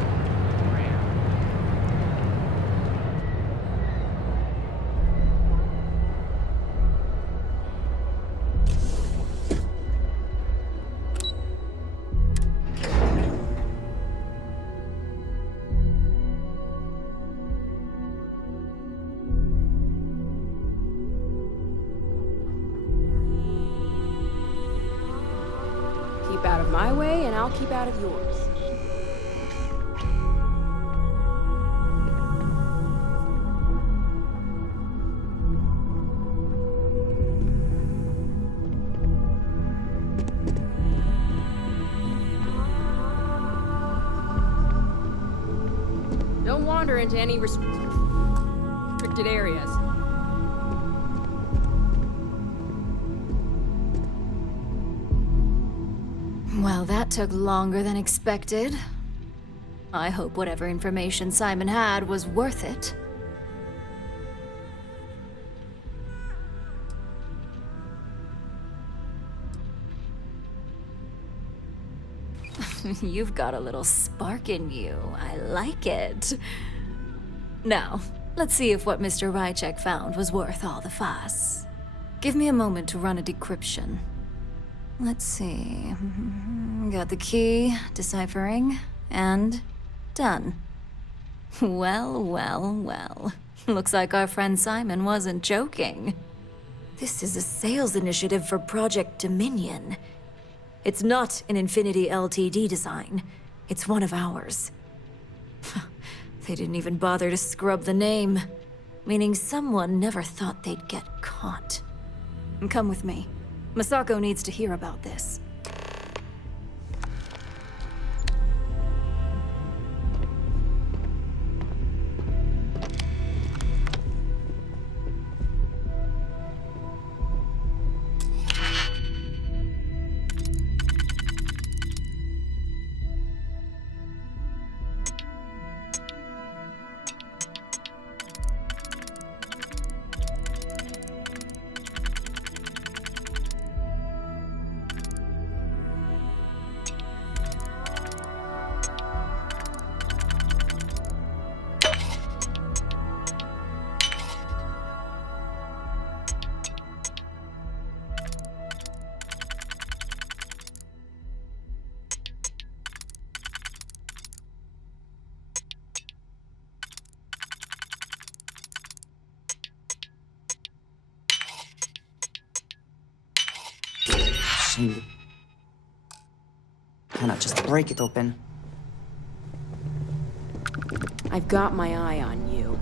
Keep out of my way, and I'll keep out of yours. Don't wander into any restricted areas. Well, that took longer than expected. I hope whatever information Simon had was worth it. You've got a little spark in you. I like it. Now, let's see if what Mr. Rychek found was worth all the fuss. Give me a moment to run a decryption. Let's see. Got the key, deciphering, and done. Well, well, well. Looks like our friend Simon wasn't joking. This is a sales initiative for Project Dominion. It's not an Infinity Ltd design. It's one of ours. They didn't even bother to scrub the name, meaning someone never thought they'd get caught. Come with me. Masako needs to hear about this. Shame. Why not just break it open? I've got my eye on you.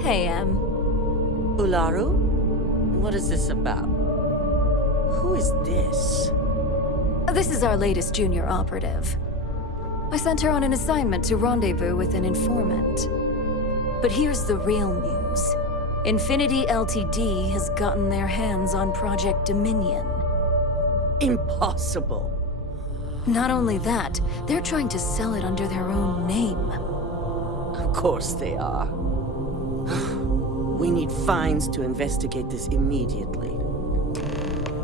Hey, Ularu? What is this about? Who is this? This is our latest junior operative. I sent her on an assignment to rendezvous with an informant. But here's the real news. Infinity Ltd has gotten their hands on Project Dominion. Impossible. Not only that, they're trying to sell it under their own name. Of course they are. We need finds to investigate this immediately.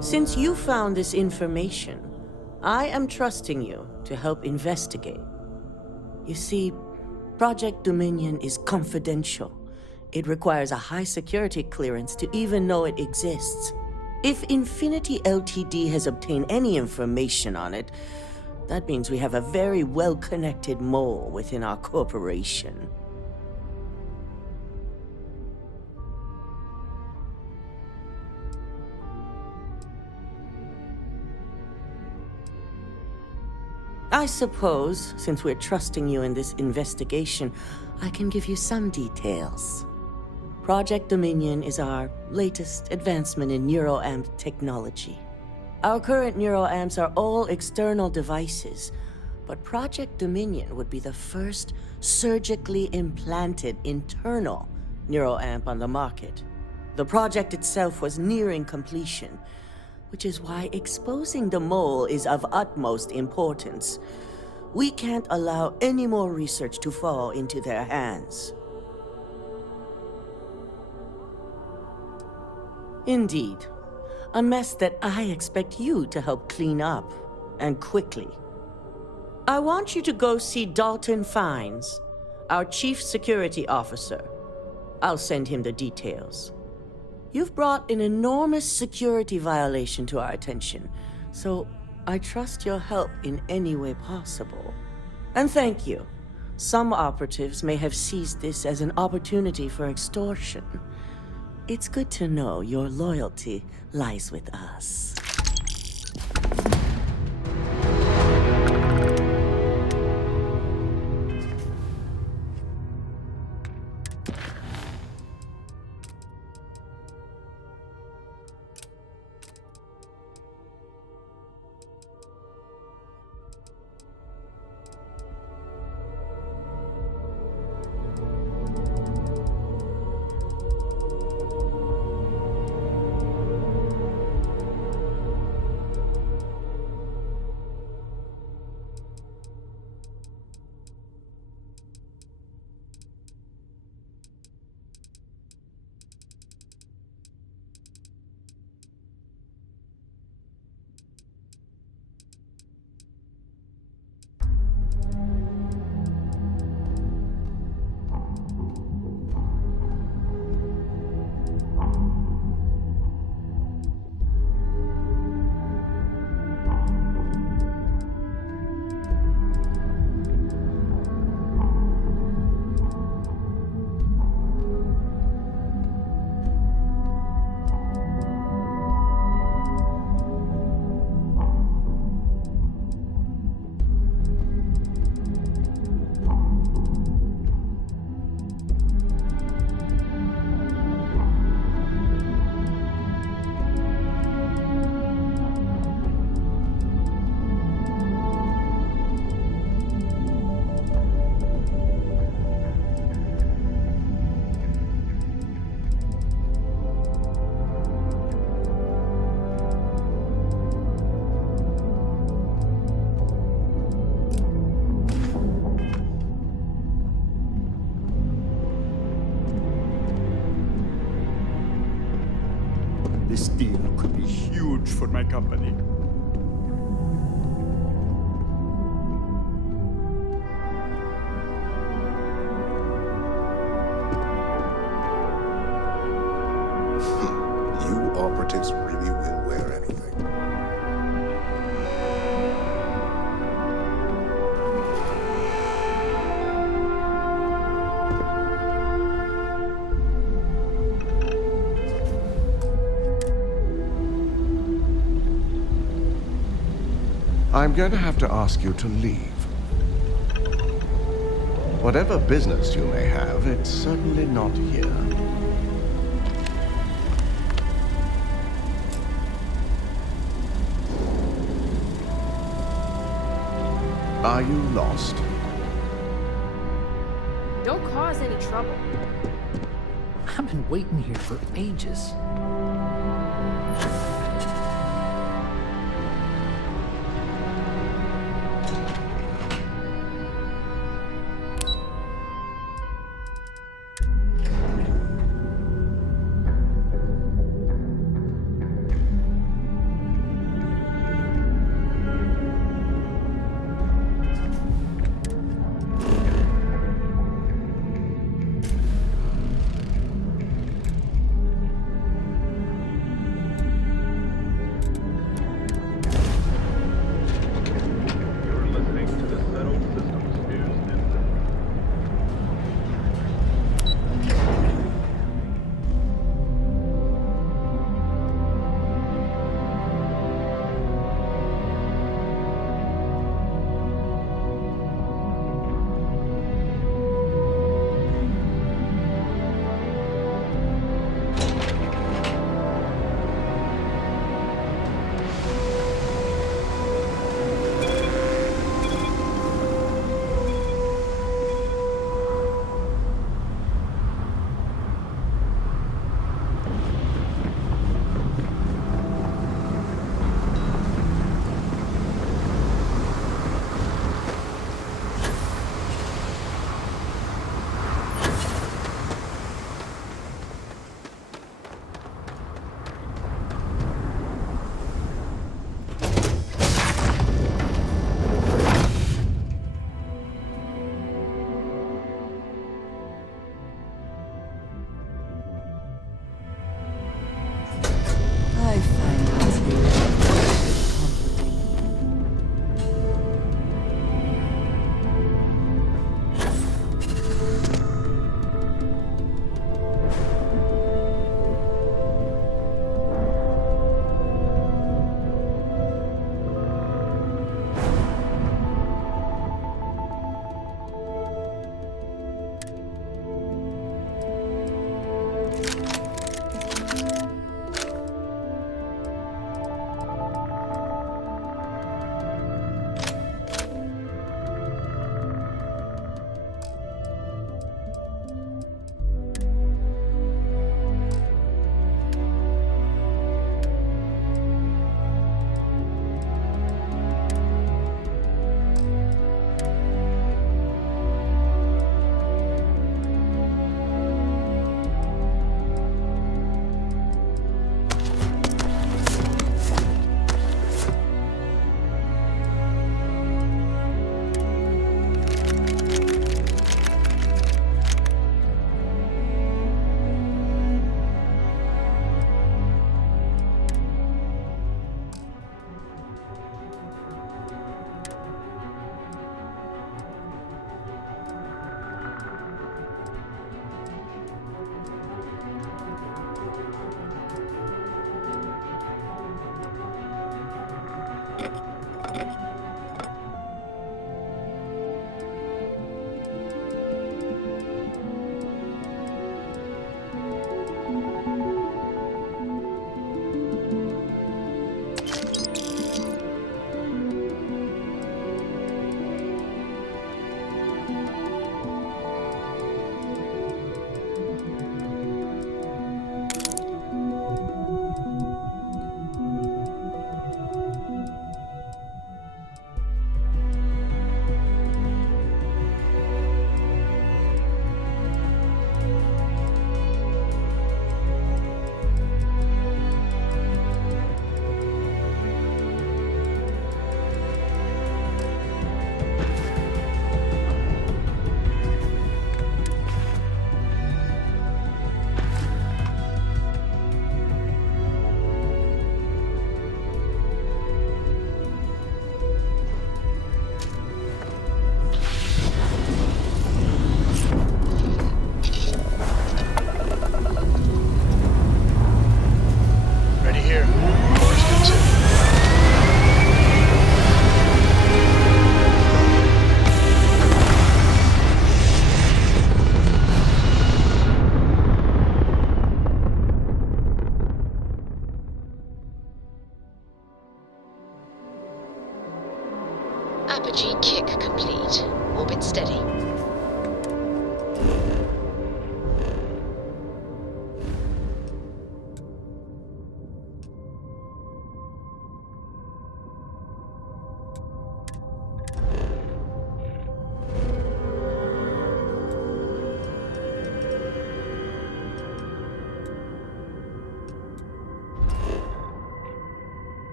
Since you found this information, I am trusting you to help investigate. You see, Project Dominion is confidential. It requires a high security clearance to even know it exists. If Infinity Ltd has obtained any information on it, that means we have a very well-connected mole within our corporation. I suppose, since we're trusting you in this investigation, I can give you some details. Project Dominion is our latest advancement in neuroamp technology. Our current neuroamps are all external devices, but Project Dominion would be the first surgically implanted internal neuroamp on the market. The project itself was nearing completion, which is why exposing the mole is of utmost importance. We can't allow any more research to fall into their hands. Indeed, a mess that I expect you to help clean up, and quickly. I want you to go see Dalton Fines, our Chief Security Officer. I'll send him the details. You've brought an enormous security violation to our attention, so I trust your help in any way possible. And thank you. Some operatives may have seized this as an opportunity for extortion. It's good to know your loyalty lies with us. This deal could be huge for my company. You operatives really will wear anything. I'm going to have to ask you to leave. Whatever business you may have, it's certainly not here. Are you lost? Don't cause any trouble. I've been waiting here for ages.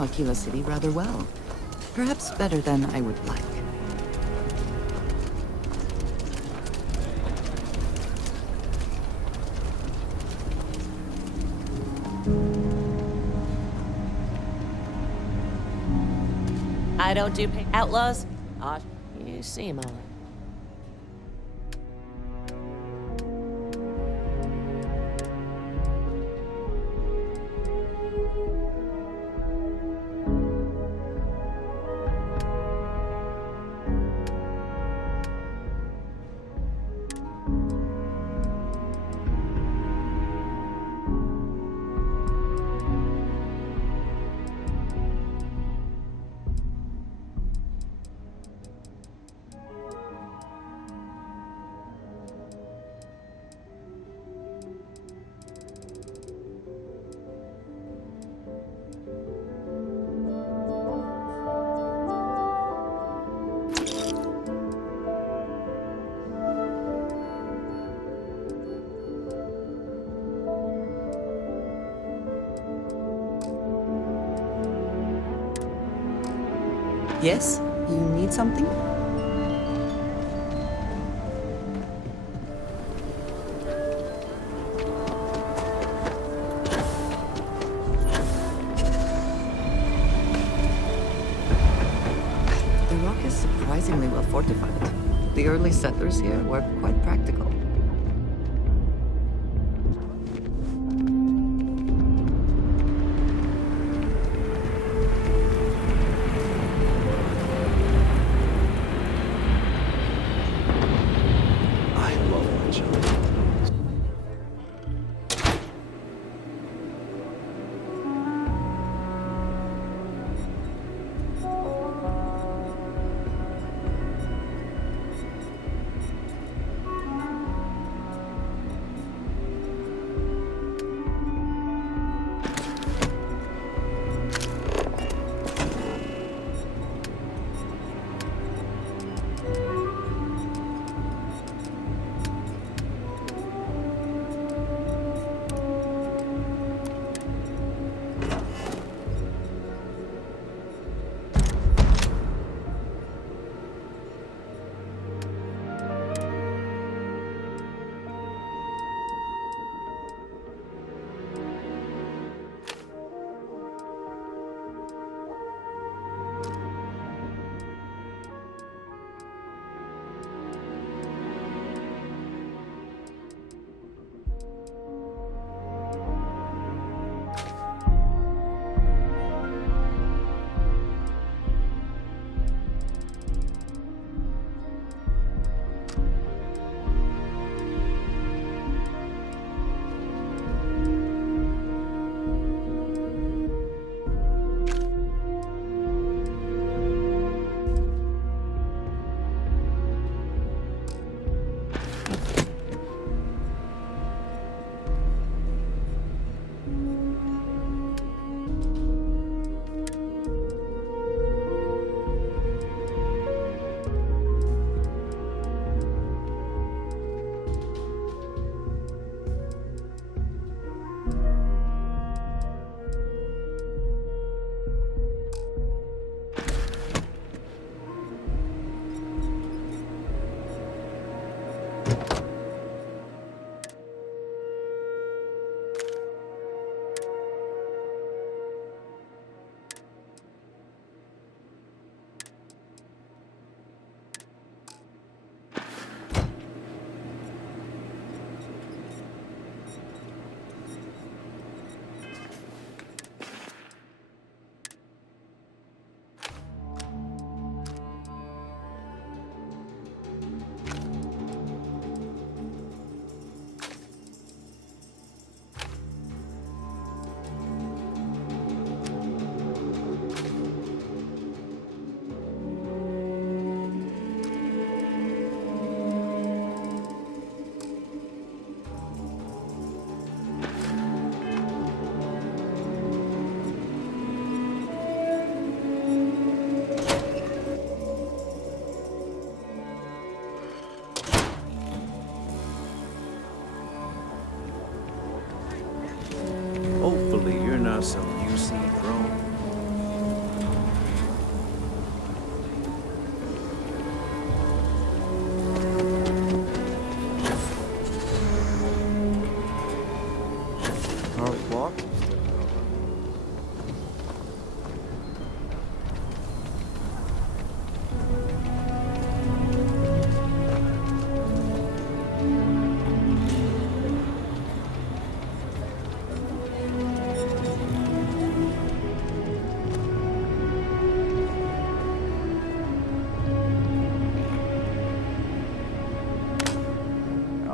Aquila City rather well. Perhaps better than I would like. I don't do outlaws. You seem all right. Yes? You need something? The rock is surprisingly well fortified. The early settlers here were quite practical.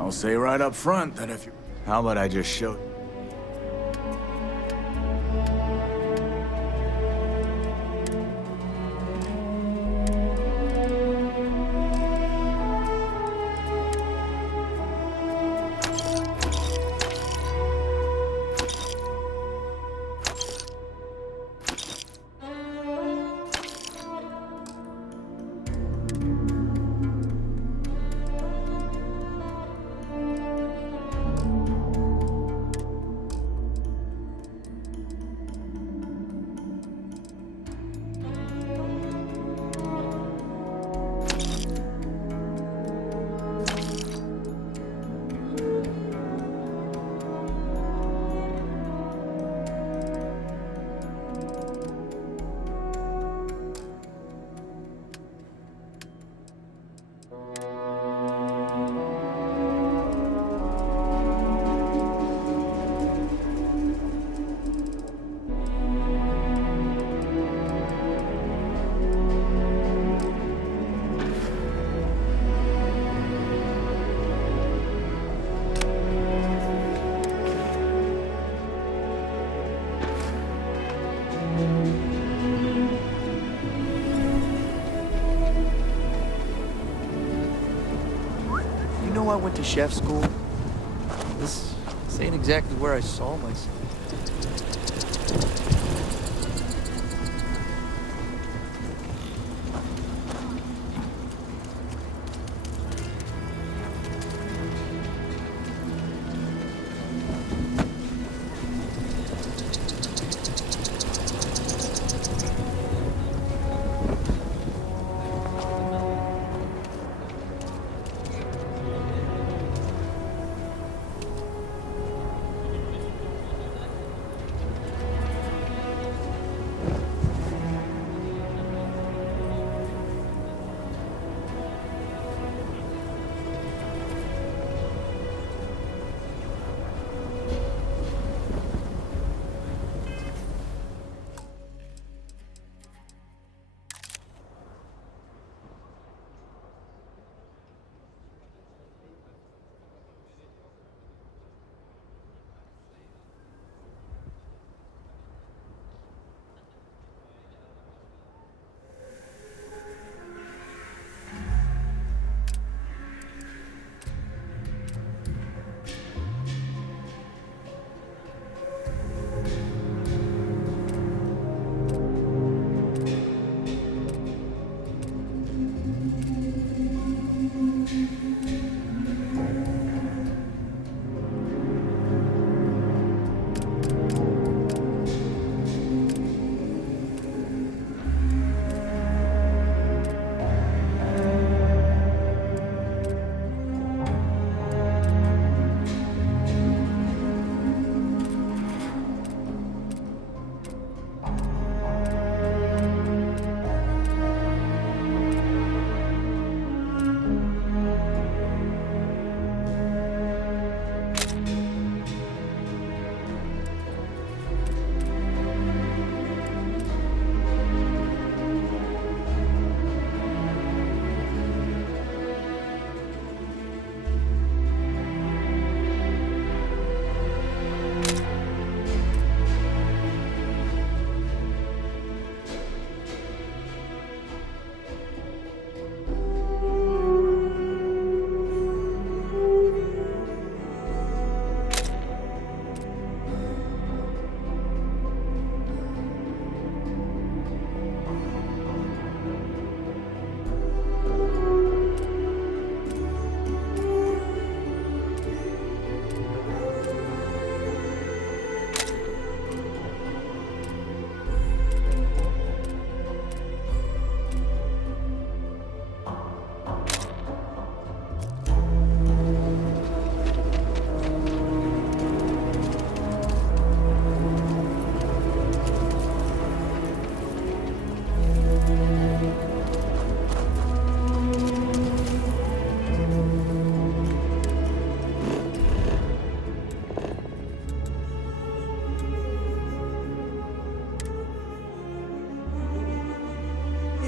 I'll say right up front that if you... How about I just show... I went to chef school. This ain't exactly where I saw myself.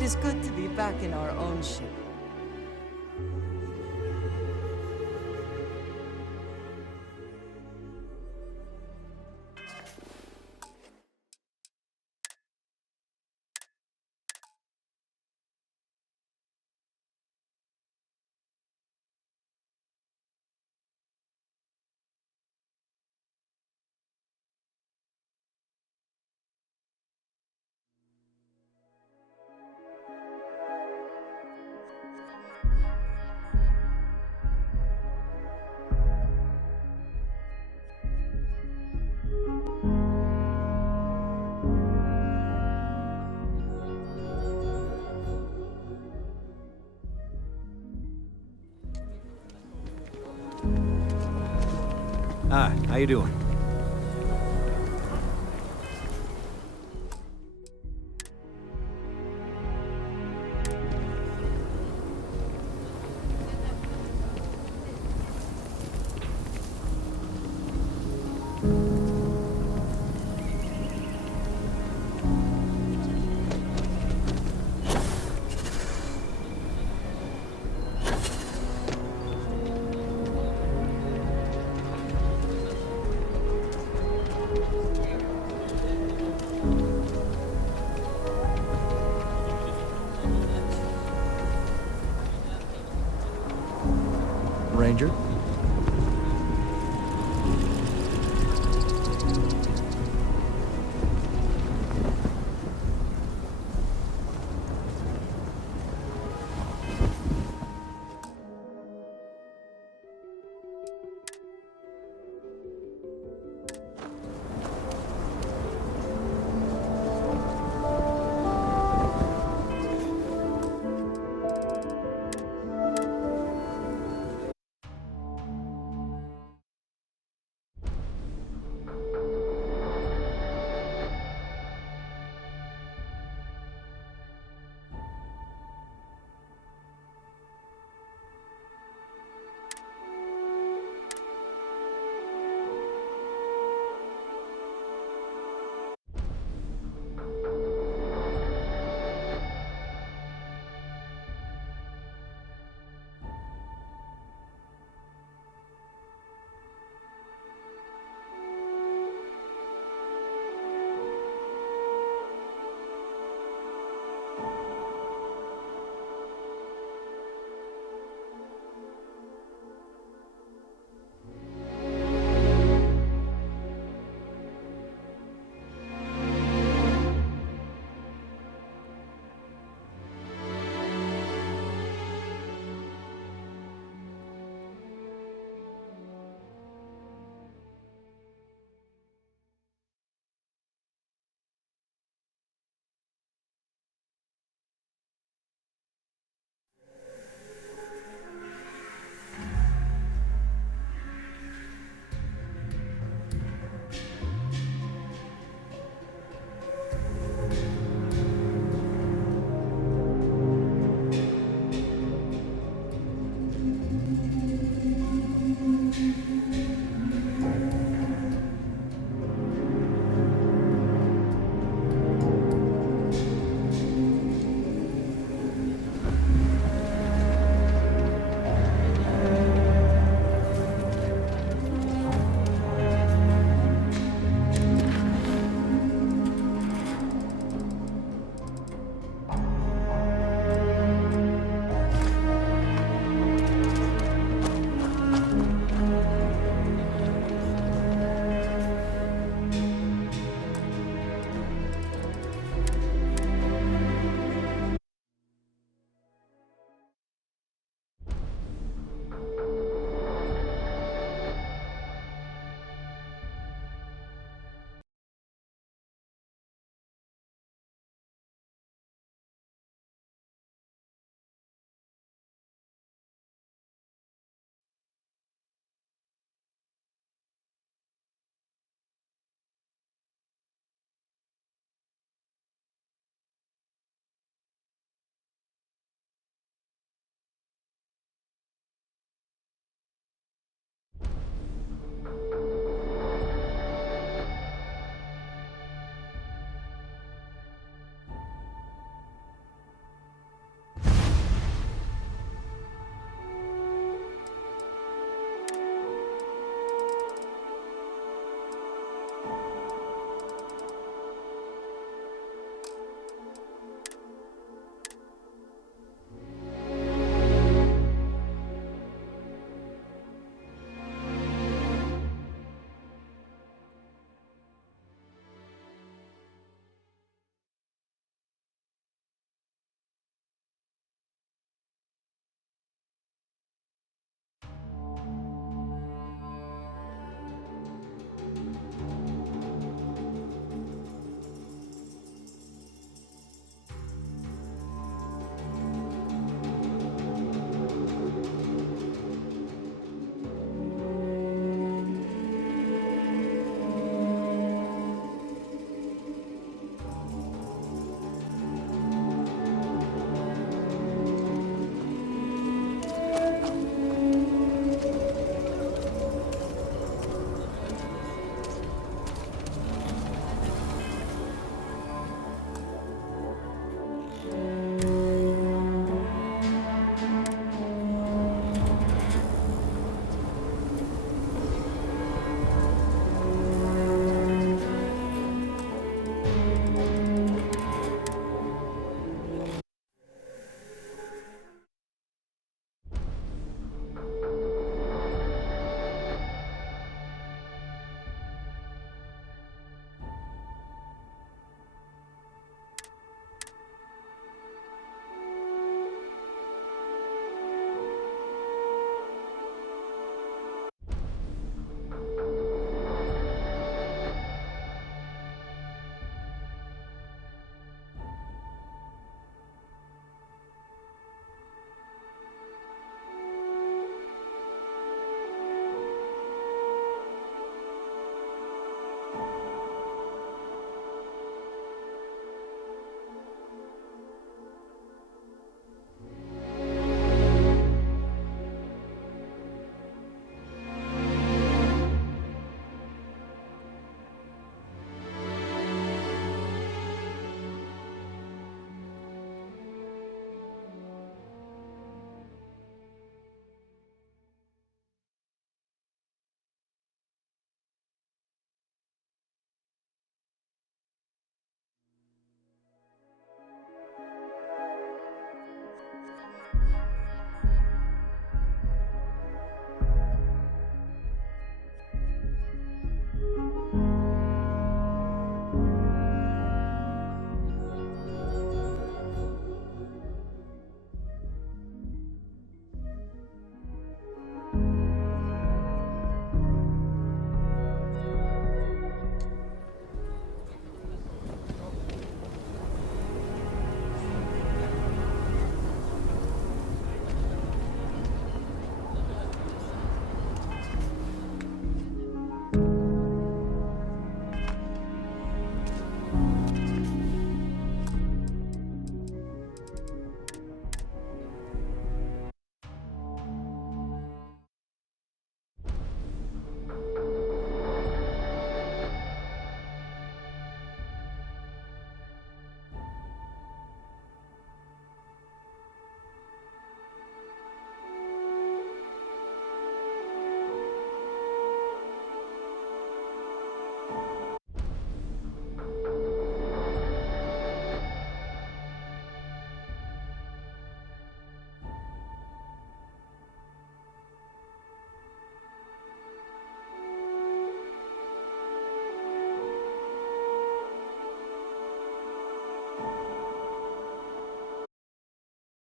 is good to be back in our own ship. Hi, how you doing? Ranger?